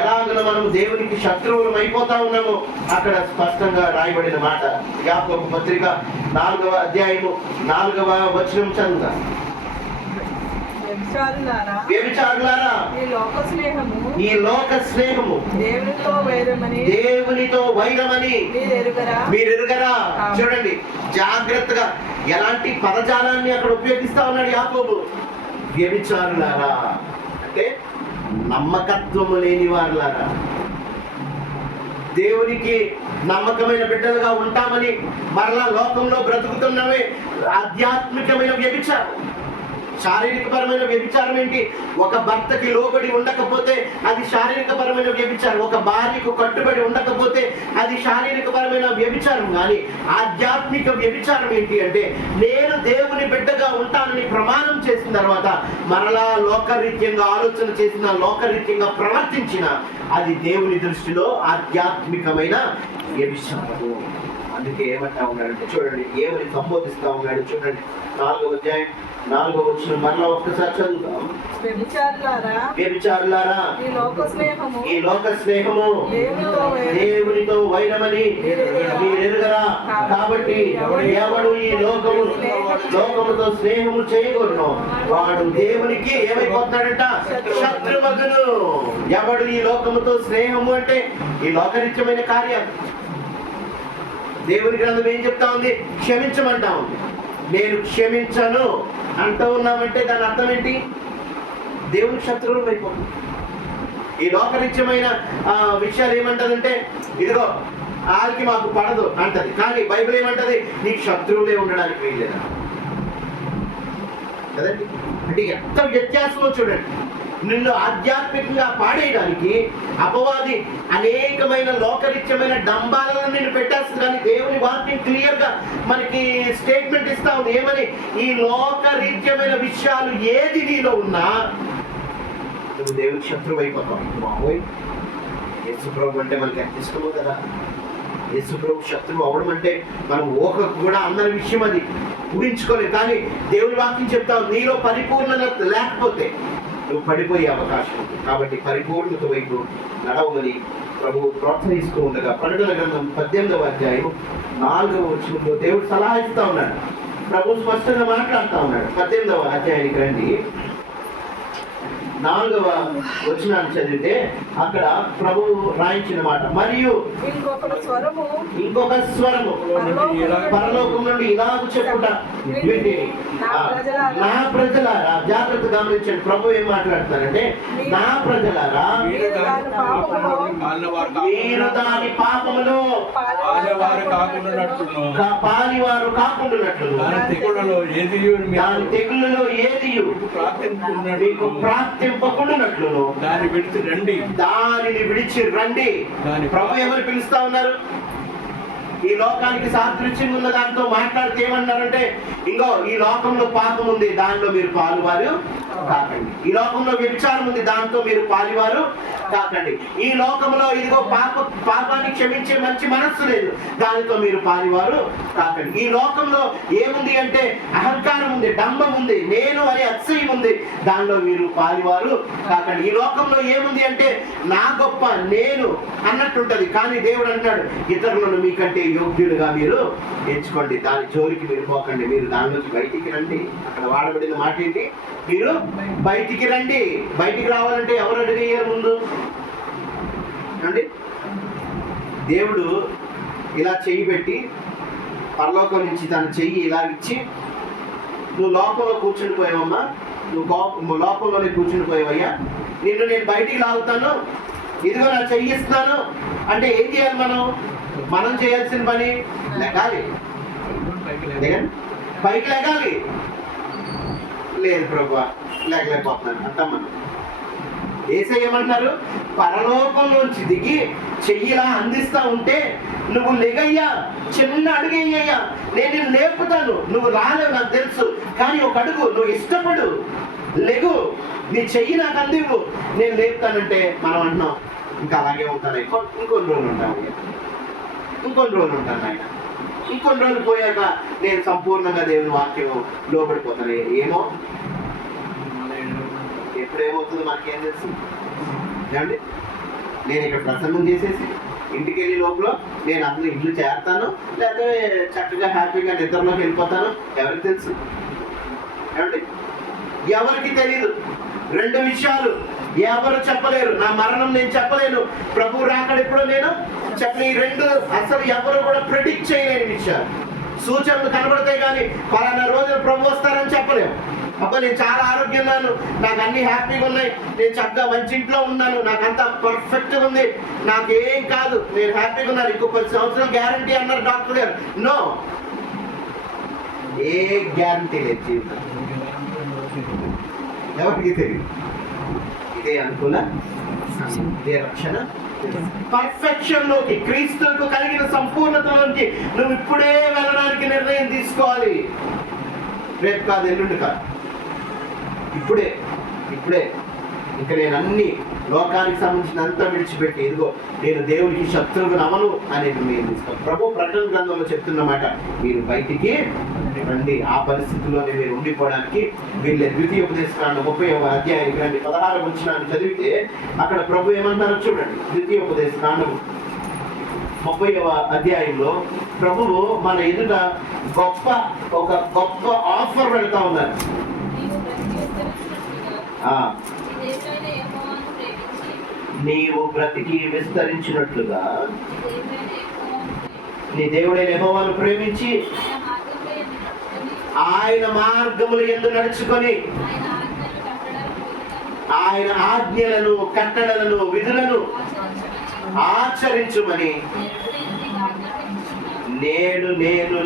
ఎలాగో మనం దేవునికి శత్రువులం అయిపోతా ఉన్నామో అక్కడ స్పష్టంగా రాయబడిన మాట. యాకోబు పత్రిక 4వ అధ్యాయము 4వ వచనం చదువుతా. వ్యభిచారులారా, ఈ లోక స్నేహము దేవునితో వైరమని మీరు ఎరుగరా? చూడండి జాగ్రత్తగా ఎలాంటి పదజాలాన్ని అక్కడ ఉపయోగిస్తా ఉన్నాడు యాకోబు. వ్యభిచారులారా అంటే నమ్మకత్వము లేని వారులారా, దేవునికి నమ్మకమైన బిడ్డలుగా ఉంటామని మరలా లోకంలో బ్రతుకుతున్నవే ఆధ్యాత్మికమైన వ్యభిచారం. శారీరకపరమైన వ్యభిచారం ఏంటి? ఒక భర్తకి లోబడి ఉండకపోతే అది శారీరకపరమైన వ్యభిచారం, ఒక భార్యకు కట్టుబడి ఉండకపోతే అది శారీరకపరమైన వ్యభిచారం. కానీ ఆధ్యాత్మిక వ్యభిచారం ఏంటి అంటే నేను దేవుని బిడ్డగా ఉంటానని ప్రమాణం చేసిన తర్వాత మరలా లోకరీత్యంగా ఆలోచన చేసిన, లోకరీత్యంగా ప్రవర్తించిన, అది దేవుని దృష్టిలో ఆధ్యాత్మికమైన వ్యభిచారము. అందుకే ఏమంటా ఉన్నాడంటే చూడండి, ఏమని సంబోధిస్తా ఉన్నాడు చూడండి. 4వ అధ్యాయం 4వ వచనం మరలా ఒక్కసారి చదువుతాం. వ్యభిచారులారా, ఈ లోక స్నేహము దేవునితో వైరమని మీరెరుగరా? కాబట్టి ఎవడు ఈ లోకముతో స్నేహము చేయకూడను వాడు దేవునికి ఏమైపోతున్నాడంట? శత్రువగును. ఎవడు ఈ లోకముతో స్నేహము అంటే ఈ లోకనిత్యమైన కార్యం. దేవుని గ్రంథం ఏం చెప్తా ఉంది? క్షమించమంటా ఉంది. నేను క్షమించను అంటూ ఉన్నామంటే దాని అర్థం ఏంటి? దేవుని శత్రువులు అయిపోతుంది. ఈ లోకనిత్యమైన విషయాలు ఏమంటదంటే, ఇదిగో ఆడికి మాకు పడదు అంటది. కానీ బైబిల్ ఏమంటది? నీకు శత్రువులే ఉండడానికి వీల్లేదా కదండి. అంటే ఎంత వ్యత్యాసమో చూడండి. నిన్ను ఆధ్యాత్మికంగా పాడేయడానికి అపవాది అనేకమైన లోకరిత్యమైన డంబాలను నిన్ను పెట్టేస్తుంది. కానీ దేవుని వాక్యం క్లియర్ గా మనకి స్టేట్మెంట్ ఇస్తా ఉంది. ఏమని? ఈ లోకరీత్యమైన విషయాలు ఏది నీలో ఉన్నా నువ్వు దేవుని శత్రువు అయిపోతావు. బాబోయ్, యేసుప్రభు అంటే మనకి ఎంత ఇష్టమో కదా. యేసుప్రభు శత్రువు అవడం అంటే మనం ఊహకు కూడా అందరి విషయం, అది ఊహించుకోలేదు. కానీ దేవుని వాక్యం చెప్తావు, నీలో పరిపూర్ణత లేకపోతే నువ్వు పడిపోయే అవకాశం ఉంది. కాబట్టి పరిపూర్ణత వైపు నడవమని ప్రభువు ప్రోత్సహిస్తూ ఉండగా ప్రకటన గ్రంథం 18వ అధ్యాయం 4వ వచనంలో దేవుడు సలహా ఇస్తా ఉన్నాడు. ప్రభు స్పష్టంగా మాట్లాడుతూ ఉన్నాడు. 18వ అధ్యాయానికి రండి. 4వ వచనాన్ని చదివితే అక్కడ ప్రభువు రాయించిన మాట, మరియు ఇంకొక స్వరము పరలోకం నుండి ఇలాగ చెప్పుట వింటి, నా ప్రజలారా, జాగ్రత్త గమనించండి. ప్రభు ఏం మాట్లాడుతున్నారంటే, నా ప్రజలారా మీరు దాని పాపములో పాలివారు కాకుండానట్లు దాని తెగుళ్ళలో ఏది మీకు ప్రాప్తింపకుండానట్లును దానిని విడిచి రండి. ప్రభు ఎవరు పిలుస్తా ఉన్నారు? ఈ లోకానికి సాదృశ్యంగా ఉన్న దాంతో మాట్లాడితే ఏమన్నారంటే, ఇంకో ఈ లోకంలో పాపం ఉంది, దానిలో మీరు పాలువారు కాకండి. ఈ లోకంలో వ్యభిచారం ఉంది, దాంతో మీరు పాలువారు కాకండి. ఈ లోకంలో ఇదిగో పాపాన్ని క్షమించే మంచి మనస్సు లేదు, దానితో మీరు పాలువారు కాకండి. ఈ లోకంలో ఏముంది అంటే అహంకారం ఉంది, డంబం ఉంది, నేను అనే అతిశయం ఉంది, దానిలో మీరు పాలువారు కాకండి. ఈ లోకంలో ఏముంది అంటే నా గొప్ప, నేను అన్నట్టుంటది. కానీ దేవుడు అంటాడు, ఇతరులను మీకంటే యోగ్యులుగా మీరు ఎంచుకోండి, దాని జోలికి మీరు పోకండి, మీరు దానిలోకి బయటికి రండి. అక్కడ వాడబడిన మాట ఏంటి? మీరు బయటికి రండి. బయటికి రావాలంటే ఎవరు అడిగయ్యారు ముందు అండి? దేవుడు ఇలా చెయ్యి పెట్టి పరలోకం నుంచి తన చెయ్యి ఇలా ఇచ్చి, నువ్వు లోకంలో కూర్చుని పోయావమ్మా, నువ్వు లోకంలోనే కూర్చుని పోయావయ్యా, నిన్ను నేను బయటికి లాగుతాను, ఇదిగో నా చెయ్యి ఇస్తాను అంటే ఏం చేయాలి? మనం చేయాల్సిన పని లెగాలి, పైకి లెగాలి. లేదు ప్రభువా, లేకపోతున్నాను అంటాం మనం. ఏసేయమంటారు? పరలోకంలోంచి దిగి చెయ్యిలా అందిస్తా ఉంటే నువ్వు లెగయ్యా, చిన్న అడుగయ్యా, నేను నిన్ను లేపుతాను, నువ్వు రాలేవు నాకు తెలుసు, కానీ ఒక అడుగు నువ్వు ఇష్టపడు, లెగు, నీ చెయ్యి నాకు అందివ్వు, నేను లేపుతానంటే మనం అంటున్నాం ఇంకా అలాగే ఉంటాను, ఇంకొన్ని రోజులు ఉంటాను, ఇంకొన్ని రోజులు ఉంటాను ఆయన, ఇంకొన్ని రోజులు పోయాక నేను సంపూర్ణంగా దేవుని వాక్యం లోబడిపోతాను. ఏమో ఎప్పుడేమవుతుందో మనకేం తెలుసు ఏమండి? నేను ఇక్కడ ప్రసంగం చేసేసి ఇంటికి వెళ్ళి లోపల నేను అసలు ఇంట్లో చేరతాను, లేకపోతే చక్కగా హ్యాపీగా నిద్రలోకి వెళ్ళిపోతాను, ఎవరికి తెలుసు ఏమండి? ఎవరికి తెలియదు. రెండు విషయాలు ఎవరు చెప్పలేరు. నా మరణం నేను చెప్పలేను, ప్రభు రాకడ ఎప్పుడో నేను చెప్పను. ఈ రెండు అసలు ఎవరు కూడా ప్రెడిక్ట్ చేయలేని విషయాలు. సూచనలు కనబడతాయి కానీ పలానా రోజులు ప్రభు వస్తారని చెప్పలేము. అబ్బా నేను చాలా ఆరోగ్యంగా ఉన్నాను, నాకు అన్ని హ్యాపీగా ఉన్నాయి, నేను చక్కగా మంచి ఇంట్లో ఉన్నాను, నాకంతా పర్ఫెక్ట్గా ఉంది, నాకేం కాదు, నేను హ్యాపీగా ఉన్నాను, ఇంకో 10 సంవత్సరాలు గ్యారంటీ అన్నారు డాక్టర్ గారు. నో, ఏ గ్యారంటీ లేదు జీవితం. ఎవరికి తెలియదు. ఇదే అనుకూల, ఇదే రక్షణ. పర్ఫెక్షన్ లోకి, క్రీస్తుకు కలిగిన సంపూర్ణతలోకి నువ్వు ఇప్పుడే వెళ్ళడానికి నిర్ణయం తీసుకోవాలి. రేపు కాదు, ఎల్లుండి కాదు, ఇప్పుడే. ఇంకా నేను అన్ని లోకానికి సంబంధించిన అంతా విడిచిపెట్టి ఇదిగో నేను దేవునికి శత్రువును అవను అనేది మీరు తీసుకోండి. ప్రభు ప్రకటన గ్రంథంలో చెప్తున్నమాట, మీరు బయటికి రండి. ఆ పరిస్థితుల్లోనే మీరు ఉండిపోవడానికి వీళ్ళే. ద్వితీయోపదేశకాండం 30వ అధ్యాయం 16వ వచనాన్ని చదివితే అక్కడ ప్రభు ఏమంటారో చూడండి. ద్వితీయోపదేశకాండం 30వ అధ్యాయంలో ప్రభువు మన ఎదుట ఒక గొప్ప ఆఫర్ పెడతా ఉన్నారు. నీవు బ్రతికి విస్తరించినట్లుగా నీ దేవుడైన యెహోవాను ప్రేమించి ఆయన మార్గములు యందు నడుచుకొని ఆయన ఆజ్ఞలను, కట్టడలను, విధులను ఆచరించుమని నేను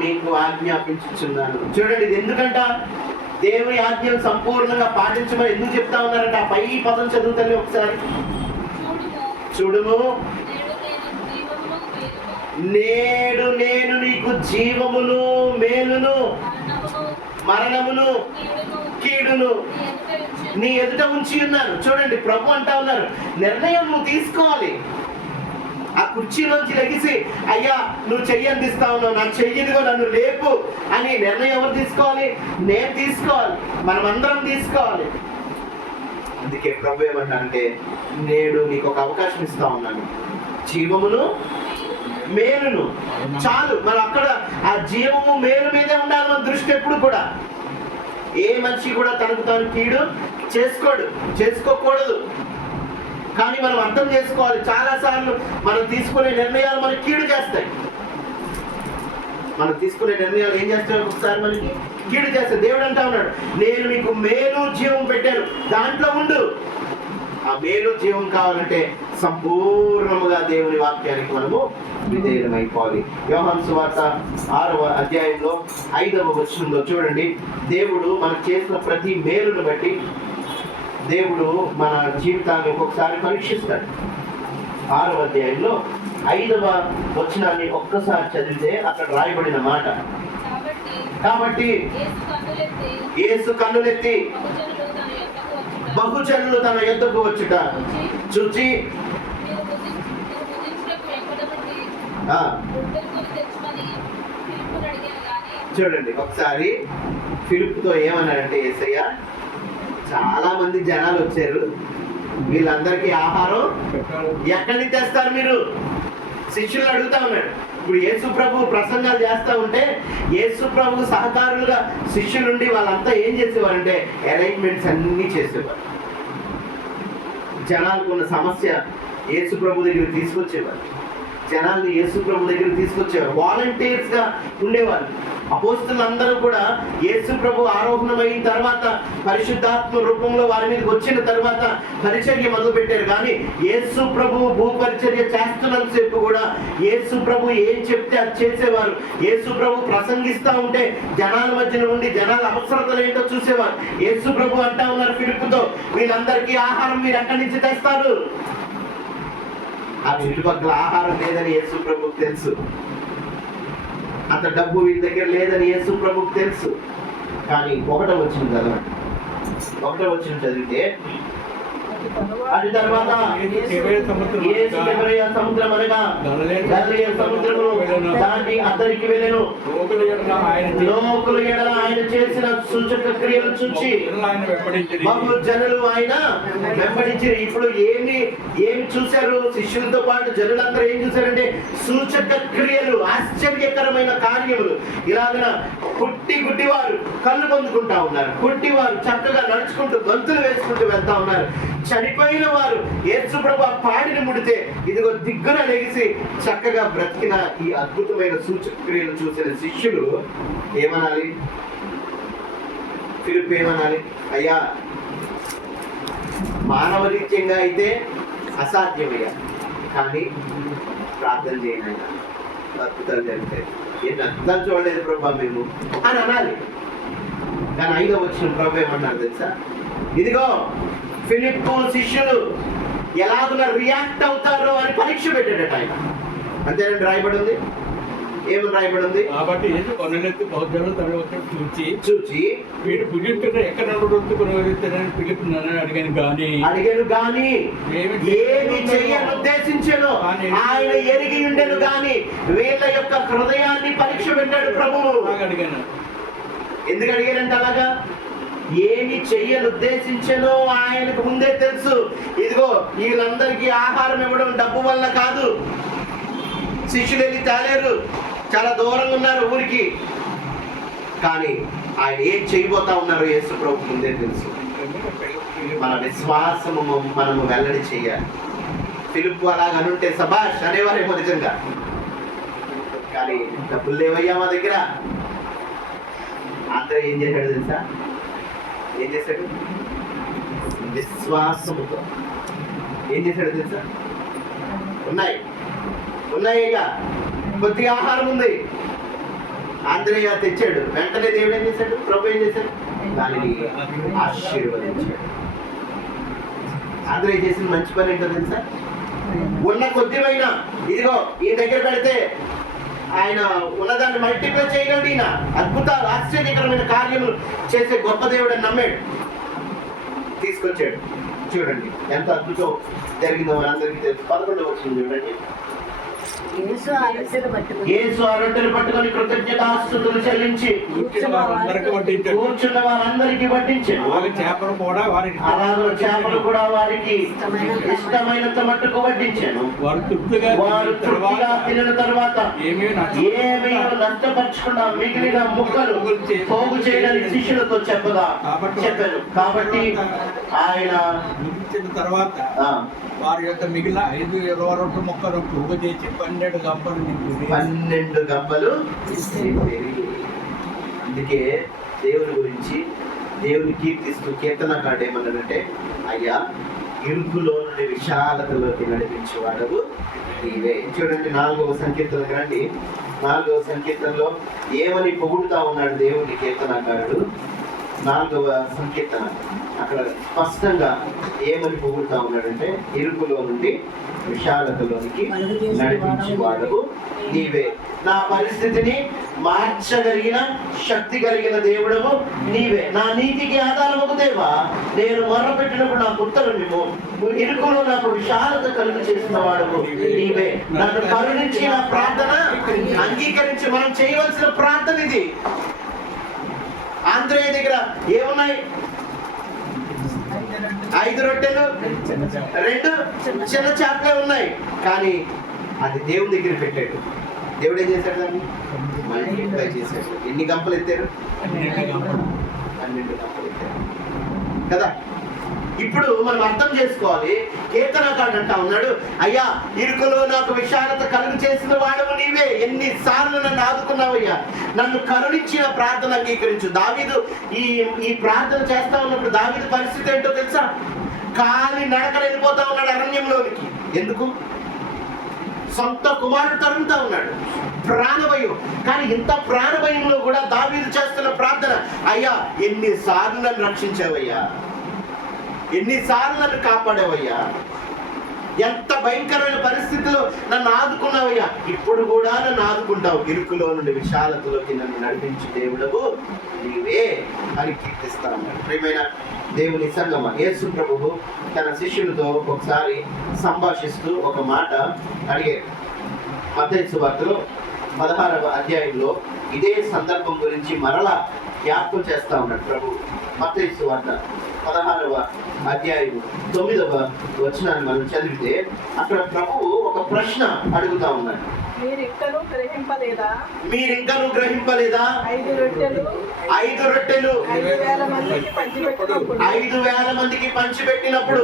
నీకు ఆజ్ఞాపించుచున్నాను. చూడండి, ఇది ఎందుకంట? దేవుని ఆజ్ఞలు సంపూర్ణంగా పాటించమని ఎందుకు చెప్తా ఉన్నారంట? ఆ పై పదం చదువుతాను ఒకసారి. చూడుము, నేడు నేను నీకు జీవమును, మేలును, మరణమును, కీడును నీ ఎదుట ఉంచి ఉన్నాను. చూడండి, ప్రభు అంటా ఉన్నారు, నిర్ణయం నువ్వు తీసుకోవాలి. ఆ కుర్చీలోంచి లెగిసి అయ్యా నువ్వు చెయ్యి అందిస్తా ఉన్నావు, నా చెయ్యిదిగో నన్ను లేపు అని నిర్ణయం ఎవరు తీసుకోవాలి? నేను తీసుకోవాలి, మనమందరం తీసుకోవాలి. అందుకే ప్రభు ఏమంటారంటే, నేడు నీకు ఒక అవకాశం ఇస్తా ఉన్నాను, జీవమును మేలును. చాలు, మనం అక్కడ ఆ జీవము మేలు మీదే ఉండాలి మన దృష్టి ఎప్పుడు కూడా. ఏ మనిషి కూడా తనకు తాను కీడు చేసుకోకూడదు. కానీ మనం అర్థం చేసుకోవాలి, చాలా సార్లు మనం తీసుకునే నిర్ణయాలు మనకి కీడు చేస్తాయి. మనం తీసుకునే నిర్ణయాలు ఏం చేస్తాయి? ఒకసారి మనకి కీడు చేస్తాయి. దేవుడు అంటా ఉన్నాడు, నేను నీకు మేలు జీవం పెట్టాను, దాంట్లో ఉండు. ఆ మేలు జీవం కావాలంటే సంపూర్ణముగా దేవుని వాక్యానికి మనము విధేయులమైపోవాలి. యోహాను సువార్త 6వ అధ్యాయంలో 5వ వచనంలో చూడండి, దేవుడు మనకు చేసిన ప్రతి మేలును బట్టి దేవుడు మన జీవితాన్ని ఒక్కొక్కసారి పరీక్షిస్తాడు. 6వ అధ్యాయంలో 5వ వచనాన్ని ఒక్కసారి చదివితే అక్కడ రాయబడిన మాట, కాబట్టి యేసు కన్నులెత్తి బహుజనులు తన యొద్దకు వచ్చుట చూచి చూడండి, ఒకసారి ఫిలిప్పుతో ఏమన్నాడంటే, యేసయ్య చాలా మంది జనాలు వచ్చారు, వీళ్ళందరికీ ఆహారం ఎక్కడి నుంచి తెస్తారు మీరు? శిష్యులు అడుగుతా ఉన్నాడు. ఇప్పుడు యేసు ప్రభు ప్రసంగాలు చేస్తూ ఉంటే యేసు ప్రభు సహకారులుగా శిష్యులుండి వాళ్ళంతా ఏం చేసేవారంటే అరేంజ్మెంట్స్ అన్నీ చేసేవారు. జనాలకు ఉన్న సమస్య యేసు ప్రభు దగ్గర తీసుకొచ్చేవారు, జనాల్ని యేసు ప్రభు దగ్గర తీసుకొచ్చేవారు, వాలంటీర్స్ గా ఉండేవారు. అపోస్తలులందరూ కూడా యేసు ప్రభు ఆరోహణమైన తర్వాత పరిశుద్ధాత్మ రూపంలో వారి మీదకి వచ్చిన తర్వాత పరిచర్య మొదలు పెట్టారు. కానీ యేసు ప్రభు భూపరిచర్య చేస్తున్నంతసేపు కూడా యేసు ప్రభు ఏం చెప్తే అది చేసేవారు. యేసు ప్రభు ప్రసంగిస్తూ ఉంటే జనాల మధ్యన ఉండి జనాల అవసరతలు ఏంటో చూసేవారు. యేసు ప్రభు అంటా ఉన్నారు ఫిలిప్పుతో, వీళ్ళందరికీ ఆహారం మీరు ఎక్కడి నుంచి తెస్తారు? ఆ చుట్టుపక్కల ఆహారం లేదని యేసు ప్రభుకు తెలుసు, అంత డబ్బు వీళ్ళ దగ్గర లేదని యేసు ప్రభుకు తెలుసు. కానీ ఒకటో వచ్చిన చదివితే అది తర్వాత సముద్రం అనగా గలిలయ సముద్రము దాటి అతనికి వెళ్ళెను. లోకుల ఎడల ఆయన చేసిన సూచక క్రియలు చూచి బహు జనులు ఆయన వెంబడించారు. ఇప్పుడు ఏమి చూశారు? శిష్యులతో పాటు జనులందరూ ఏం చూశారంటే సూచక క్రియలు, ఆశ్చర్యకరమైన కార్యములు. ఇలాగన గుడ్డివారు కళ్ళు పొందుకుంటా ఉన్నారు, గుడ్డివారు చక్కగా నడుచుకుంటూ గంతులు వేసుకుంటూ వెళ్తా ఉన్నారు. చనిపోయిన వారు యేసు ప్రభు పాడిని ముడితే ఇదిగో దిగ్గున లెగిసి చక్కగా బ్రతికిన ఈ అద్భుతమైన సూచక క్రియలు చూసిన శిష్యులు ఏమనాలి? ఫిలిప్పు ఏమనాలి? అయ్యా, మానవరీత్యంగా అయితే అసాధ్యమయ్యా, కానీ ప్రార్థన చేయను, అద్భుతాలు జరుగుతాయి. ఏంటి అద్భుతాలు చూడలేదు ప్రభు మేము అని అనాలి. కానీ 5వ వచనం ప్రభు ఏమన్నారు తెలుసా? ఇదిగో ఫిలిప్పు శిష్యులు ఎలాగున రియాక్ట్ అవుతారో అని పరీక్ష పెట్టాడట ఆయన. అంతేనండి రాయబడి ఉంది. ఏమని రాయబడి ఉంది? కాబట్టి యేసు కొండలెత్తి బహుజనులు తన వచ్చి చూచి వీడు భుజింటున్న ఎక్కడ నుండి పిలుపున్నానని అడిగాను కానీ ఏమి చెయ్యనుద్దేశించెను ఆయన ఎరిగి ఉండెను గాని వీళ్ళ యొక్క హృదయాన్ని పరీక్ష పెట్టాడు ప్రభువు. అడిగాను. ఎందుకు అడిగారంటే అలాగా? ఏమి చెయ్యనుద్దేశించెనో ఆయనకు ముందే తెలుసు. ఇదిగో వీళ్ళందరికీ ఆహారం ఇవ్వడం డబ్బు వల్ల కాదు. శిష్యులు వెళ్ళి తేలేరు, చాలా దూరంగా ఉన్నారు ఊరికి. కానీ ఆయన ఏం చేయబోతా ఉన్నారో యేసు ప్రభు ముందే తెలుసు. మన విశ్వాసము మనము వెల్లడి చేయాలి. ఫిలిప్పు అలాగ అనుంటే సబాష్ అనేవారేమో నిజంగా. కానీ డబ్బులు లేవయ్యా మా దగ్గర. ఆంధ్ర ఏం చేశాడు తెలుసా? ఏం చేశాడు? విశ్వాసముతో ఏం చేశాడు తెలుసా? ఉన్నాయిగా కొద్దిగా ఆహారం ఉంది. ఆంధ్రయ్య తెచ్చాడు. వెంటనే దేవుడు ఏం చేశాడు? ప్రభు ఏం చేశాడు? దానిని ఆశీర్వదించాడు. ఆంధ్రయ్య చేసిన మంచి పని ఏంటో తెలుసా? ఉన్న కొద్దిమైనా ఇదిగో ఈ దగ్గర పెడితే ఆయన ఉన్నదాన్ని మల్టిప్లై చేయగలడు. ఈయన అద్భుతాలు ఆశ్చర్యకరమైన కార్యములు చేసే గొప్ప దేవుడు అని నమ్మాడు. తీసుకొచ్చాడు. చూడండి ఎంత అద్భుతం జరిగిందో మనందరికీ తెలుసు. 11వ వచనం చూడండి. యేసు ఆ రొట్టెలు పట్టుకొని కృతజ్ఞతాస్తుతులు చెల్లించి కూర్చున్న వారందరికీ వడ్డించాడు. చేపలు కూడా వారికి ఇష్టమైనంత మట్టుకు వడ్డించాను. వారు తృప్తిగా తినిన తర్వాత ఏమీ నష్టపరచకుండా మిగిలిన ముక్కలు పోగు చేయడానికి శిష్యులతో చెప్పాను. కాబట్టి ఆయన తర్వాత వారి యొక్క మిగిలిన 5 రొట్టె ముక్కలు పోగు చేసి 12 గంపలు. అందుకే దేవుని గురించి దేవుని కీర్తిస్తూ కీర్తనకారుడు ఏమన్నాడంటే, అయ్యా ఇరుకులో నుండి విశాలతలోకి నడిపించేవాడు నీవే. చూడండి 4వ సంకీర్తన రండి. 4వ సంకీర్తనలో ఏమని పొగుడుతా ఉన్నాడు దేవుని కీర్తనకారుడు? 4వ సంకీర్తన అక్కడ స్పష్టంగా ఏమని పొగుడుతా ఉన్నాడంటే, ఇరుకులో నుండి విశాలతలోనికి నడిపించేవాడు నీవే. నా పరిస్థితిని మార్చగలిగిన శక్తి కలిగిన దేవుడవు నీవే. నా నీతికి ఆధారము దేవా, నేను మొర్రపెట్టినప్పుడు నాకు ఉత్తరం ఇవ్వు. ఇరుకులో నాకు విశాలత కలుగు చేసిన వాడవు నీవే. నన్ను కరుణించి నా ప్రార్థన అంగీకరించి మనం చేయవలసిన ప్రార్థన ఇది. ఆంధ్రయ్య దగ్గర ఏమున్నాయి? 5 రొట్టెలు 2 చిన్న చేపలే ఉన్నాయి. కానీ అది దేవుని దగ్గర పెట్టాడు. దేవుడు ఏం చేశాడు? దాన్ని మల్టిప్లై చేశాడు. ఎన్ని గంపలు ఎత్తారు? 12 గంపలు ఎత్తారు కదా. ఇప్పుడు మనం అర్థం చేసుకోవాలి. కీర్తనకారుడు అంటా ఉన్నాడు, అయ్యా ఇరుకులో నాకు విశాలత కలుగు చేసిన వాడవు నీవే. ఎన్నిసార్లు నన్ను ఆదుకున్నావయ్యా, నన్ను కరుణించిన ప్రార్థన అంగీకరించు. దావీదు ఈ ప్రార్థన చేస్తా ఉన్నప్పుడు దావీదు పరిస్థితి ఏంటో తెలుసా? కాలి నడకలు వెళ్ళిపోతా ఉన్నాడు అరణ్యంలోనికి. ఎందుకు? సొంత కుమారుడు తరుముతా ఉన్నాడు, ప్రాణభయం. కానీ ఇంత ప్రాణభయంలో కూడా దావీదు చేస్తున్న ప్రార్థన, అయ్యా ఎన్నిసార్లు నన్ను రక్షించావయ్యా, ఎన్నిసార్లు నన్ను కాపాడావయ్యా, ఎంత భయంకరమైన పరిస్థితిలో నన్ను ఆదుకున్నావయ్యా, ఇప్పుడు కూడా నన్ను ఆదుకుంటావు. ఇరుకులో నుండి విశాలతలోకి నన్ను నడిపించు దేవుడవు నీవే అని కీర్తిస్తాను. ప్రియమైన దేవుని సంగమ, యేసు ప్రభువు తన శిష్యులతో ఒకసారి సంభాషిస్తూ ఒక మాట అడిగారు. మత్తయి సువార్తలో 16వ అధ్యాయంలో ఇదే సందర్భం గురించి మరలా జ్ఞాపకం చేస్తా ఉన్నాడు ప్రభు. మత్తయి సువార్త 16వ అధ్యాయం 9వ వచనాన్ని మనం చదివితే అక్కడ ప్రభువు ఒక ప్రశ్న అడుగుతా ఉన్నాడు. మీరింకనూ గ్రహింపలేదా? 5 రొట్టెలు 5,000 మందికి పంచిపెట్టినప్పుడు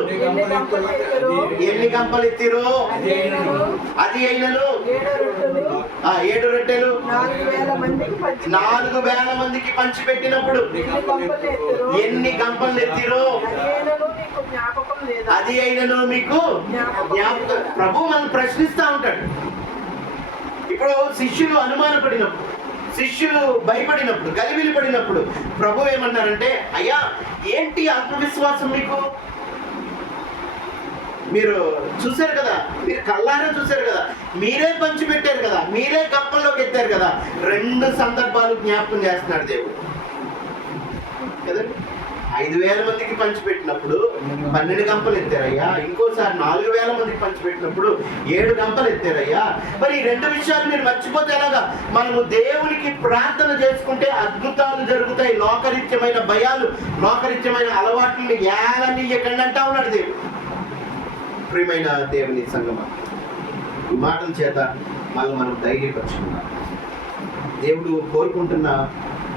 ఎన్ని గంపలు ఎత్తిరో? అది అయినను 7 రొట్టెలు 4,000 మందికి పంచిపెట్టినప్పుడు ఎన్ని గంపలు ఎత్తిరో? అది అయినను మీకు జ్ఞాపకం. ప్రభు మనం ప్రశ్నిస్తా ఉంటాడు. ఇప్పుడు శిష్యులు అనుమానపడినప్పుడు, శిష్యులు భయపడినప్పుడు, గలిబిలి పడినప్పుడు ప్రభు ఏమన్నారంటే, అయ్యా ఏంటి ఆత్మవిశ్వాసం మీకు? మీరు చూశారు కదా, మీరు కళ్ళారా చూశారు కదా, మీరే పంచిపెట్టారు కదా, మీరే గంపల్లోకి ఎత్తారు కదా. 2 సందర్భాలు జ్ఞాపకం చేస్తున్నాడు దేవుడు కదండి. 5,000 మందికి పంచిపెట్టినప్పుడు 12 గంపలు ఎత్తారయ్యా. ఇంకోసారి 4,000 మందికి పంచిపెట్టినప్పుడు 7 గంపలు ఎత్తారయ్యా. మరి ఈ 2 విషయాలు మీరు మర్చిపోతే ఎలాగా? మనము దేవునికి ప్రార్థన చేసుకుంటే అద్భుతాలు జరుగుతాయి. లోకరీత్యమైన భయాలు, లోకరీత్యమైన అలవాట్లని ఏలనీయకండి అంటా ఉన్నాడు దేవుడు. ప్రియమైన దేవుని సంగమా, ఈ మాటల చేత మనం ధైర్యపరుచుకున్నాం. దేవుడు కోరుకుంటున్న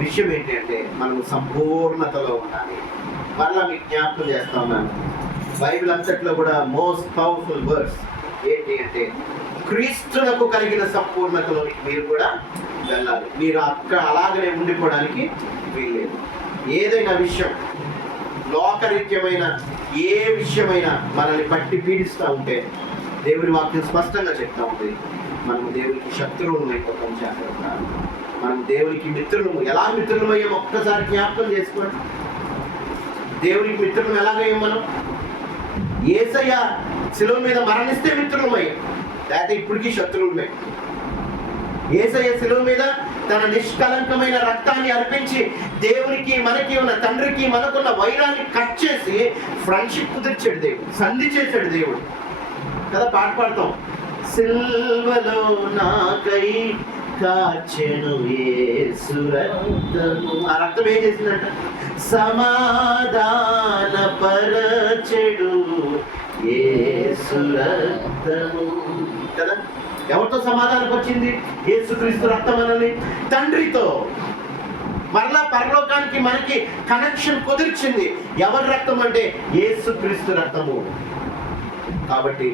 విషయం ఏంటి అంటే మనము సంపూర్ణతలో ఉండాలి. మరలా మీకు జ్ఞాపకం చేస్తా ఉన్నాను, బైబిల్ అంతట్లో కూడా మోస్ట్ పవర్ఫుల్ వర్డ్స్ ఏంటి అంటే క్రీస్తునకు కలిగిన సంపూర్ణతలో మీరు కూడా వెళ్ళాలి. మీరు అక్కడ అలాగనే ఉండిపోవడానికి వీల్లేదు. ఏదైనా విషయం, లోకరీత్యమైన ఏ విషయమైనా మనల్ని పట్టి పీడిస్తూ ఉంటే దేవుని వాక్యం స్పష్టంగా చెప్తా ఉంది, మనము దేవునికి శత్రువులు అయిపోతాం. జాగ్రత్త. మనం దేవునికి మిత్రులము. ఎలా మిత్రులమయ్యాం ఒక్కసారి జ్ఞాపకం చేసుకోండి. దేవునికి మిత్రులం ఎలాగయ్యాం మనం? యేసయ్య శిలువ మీద మరణిస్తే మిత్రులమయ్యాం, లేకపోతే ఇప్పటికీ శత్రువులమే. యేసయ్య శిలువ మీద తన నిష్కలంకమైన రక్తాన్ని అర్పించి దేవునికి మనకి ఉన్న, తండ్రికి మనకున్న వైరాన్ని కట్ చేసి ఫ్రెండ్షిప్ కుదిర్చాడు దేవుడు, సంధి చేశాడు దేవుడు కదా. పాట పాడతాం, సిల్వలో నాకై కాచెను యేసు రక్తము. ఆ రక్తం ఏం చేసిందంట? సమాధాన పరచెడు యేసు రక్తము కదా. ఎవరితో సమాధానం వచ్చింది? యేసుక్రీస్తు రక్తం అన్నది తండ్రితో. మరలా పరలోకానికి మనకి కనెక్షన్ కుదిర్చింది. ఎవరి రక్తం అంటే యేసుక్రీస్తు రక్తము. కాబట్టి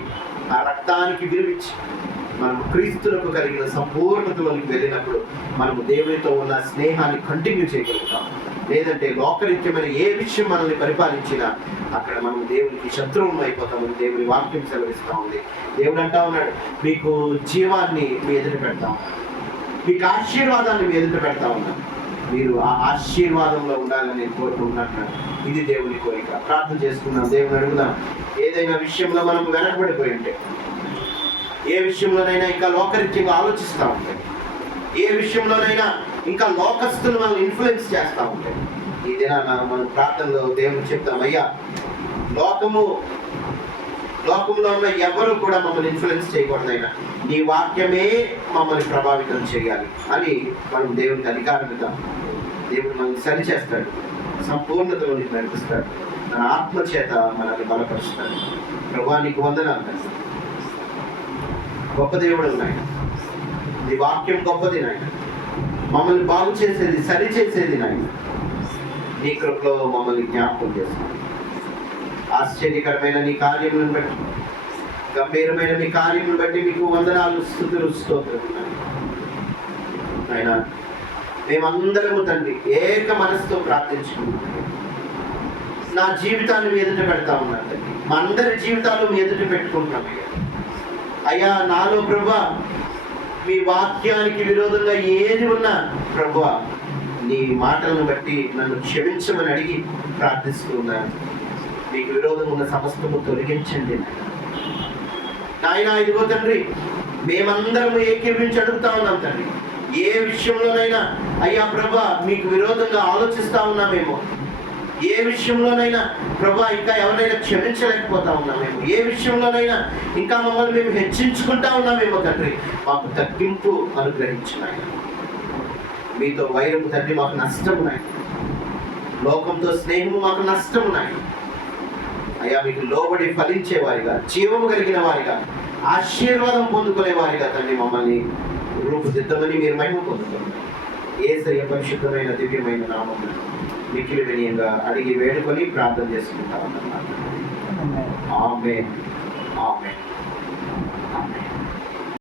ఆ రక్తానికి విలువిచ్చి మనం క్రీస్తులకు కలిగిన సంపూర్ణతలోకి వెళ్ళినప్పుడు మనము దేవునితో ఉన్న స్నేహాన్ని కంటిన్యూ చేయగలుగుతాం. లేదంటే లోకరీత్యమైన ఏ విషయం మనల్ని పరిపాలించినా అక్కడ మనం దేవునికి శత్రువులు అయిపోతామని దేవుని వాక్యం సెలవిస్తూ ఉంది. దేవుడు అంటా ఉన్నాడు, మీకు జీవాన్ని మీ ఎదుట పెడతా ఉన్నాను, మీకు ఆశీర్వాదాన్ని మీ ఎదుట పెడతా ఉన్నాను, మీరు ఆ ఆశీర్వాదంలో ఉండాలని నేను కోరుకుంటున్నాను. ఇది దేవుని కోరిక. ప్రార్థన చేసుకున్నాం, దేవుని అడుగుదాం. ఏదైనా విషయంలో మనం వెనకబడిపోయి ఉంటే, ఏ విషయంలోనైనా ఇంకా లోకరీత్యంగా ఆలోచిస్తూ ఉంటాయి, ఏ విషయంలోనైనా ఇంకా లోకస్తులు మనల్ని ఇన్ఫ్లుయెన్స్ చేస్తూ ఉంటాయి, ఈ దినాన మనం ప్రార్థనలో దేవుని చెప్తాం, అయ్యా లోకంలో ఉన్న ఎవరు కూడా మమ్మల్ని ఇన్ఫ్లుయెన్స్ చేయకూడదైనా నీ వాక్యమే మమ్మల్ని ప్రభావితం చేయాలి అని మనం దేవునికి అధికారం ఇద్దాం. దేవుడు మనల్ని సరిచేస్తాడు, సంపూర్ణతలోనికి నడిపిస్తాడు, తన ఆత్మ చేత మనల్ని బలపరుస్తాడు. ప్రభువా నీకు వందనాలు. గొప్ప దేవుడు నాయన, నీ వాక్యం గొప్పది నాయన, మమ్మల్ని బాగు చేసేది, సరి చేసేది నాయన. నీ కృపలో మమ్మల్ని జ్ఞాపకం చేస్తాం. ఆశ్చర్యకరమైన నీ కార్యములను బట్టి, గంభీరమైన నీ కార్యములను బట్టి మీకు వందనాలు, స్తుతులు, స్తోత్రములు నాయన. మేమందరము తండ్రి ఏక మనసుతో ప్రార్థించుకుంటున్నాం. నా జీవితాన్ని మీ ఎదుట పెడతా ఉన్నాను తండ్రి, మా అందరి జీవితాలు మీ ఎదుట పెట్టుకుంటున్నాం అయ్యా. నాలో ప్రభువా మీ వాక్యానికి విరోధంగా ఏది ఉన్నా ప్రభువా నీ మాటలను బట్టి నన్ను క్షమించమని అడిగి ప్రార్థిస్తున్నాను. మీకు విరోధం ఉన్న సమస్తము తొలగించండి నాయన. ఇదిగో తండ్రి, మేమందరము ఏకీభవించి అడుగుతా ఉన్నాం తండ్రి, ఏ విషయంలోనైనా అయ్యా ప్రభా మీకు విరోధంగా ఆలోచిస్తా ఉన్నామేమో, ఏ విషయంలోనైనా ప్రభా ఇంకా ఎవరైనా క్షమించలేకపోతా ఉన్నామేమో, ఏ విషయంలోనైనా ఇంకా మమ్మల్ని మేము హెచ్చించుకుంటా ఉన్నామేమో తండ్రి, మాకు తగ్గింపు అనుగ్రహించినాయి. మీతో వైరము తండ్రి మాకు నష్టమున్నాయి, లోకంతో స్నేహము మాకు నష్టమున్నాయి అయ్యా. మీకు లోబడి ఫలించే వారిగా, జీవము కలిగిన వారిగా, ఆశీర్వాదం పొందుకునే వారిగా తండ్రి మమ్మల్ని రూపుదిద్దమని మీరు మహిమ పొందుతున్నారు. యేసయ్య పరిశుద్ధమైన దివ్యమైన నామమున మిక్కిలి వినయంగా అడిగి వేడుకొని ప్రార్థన చేసుకుంటా ఉన్నాం. ఆమేన్, ఆమేన్.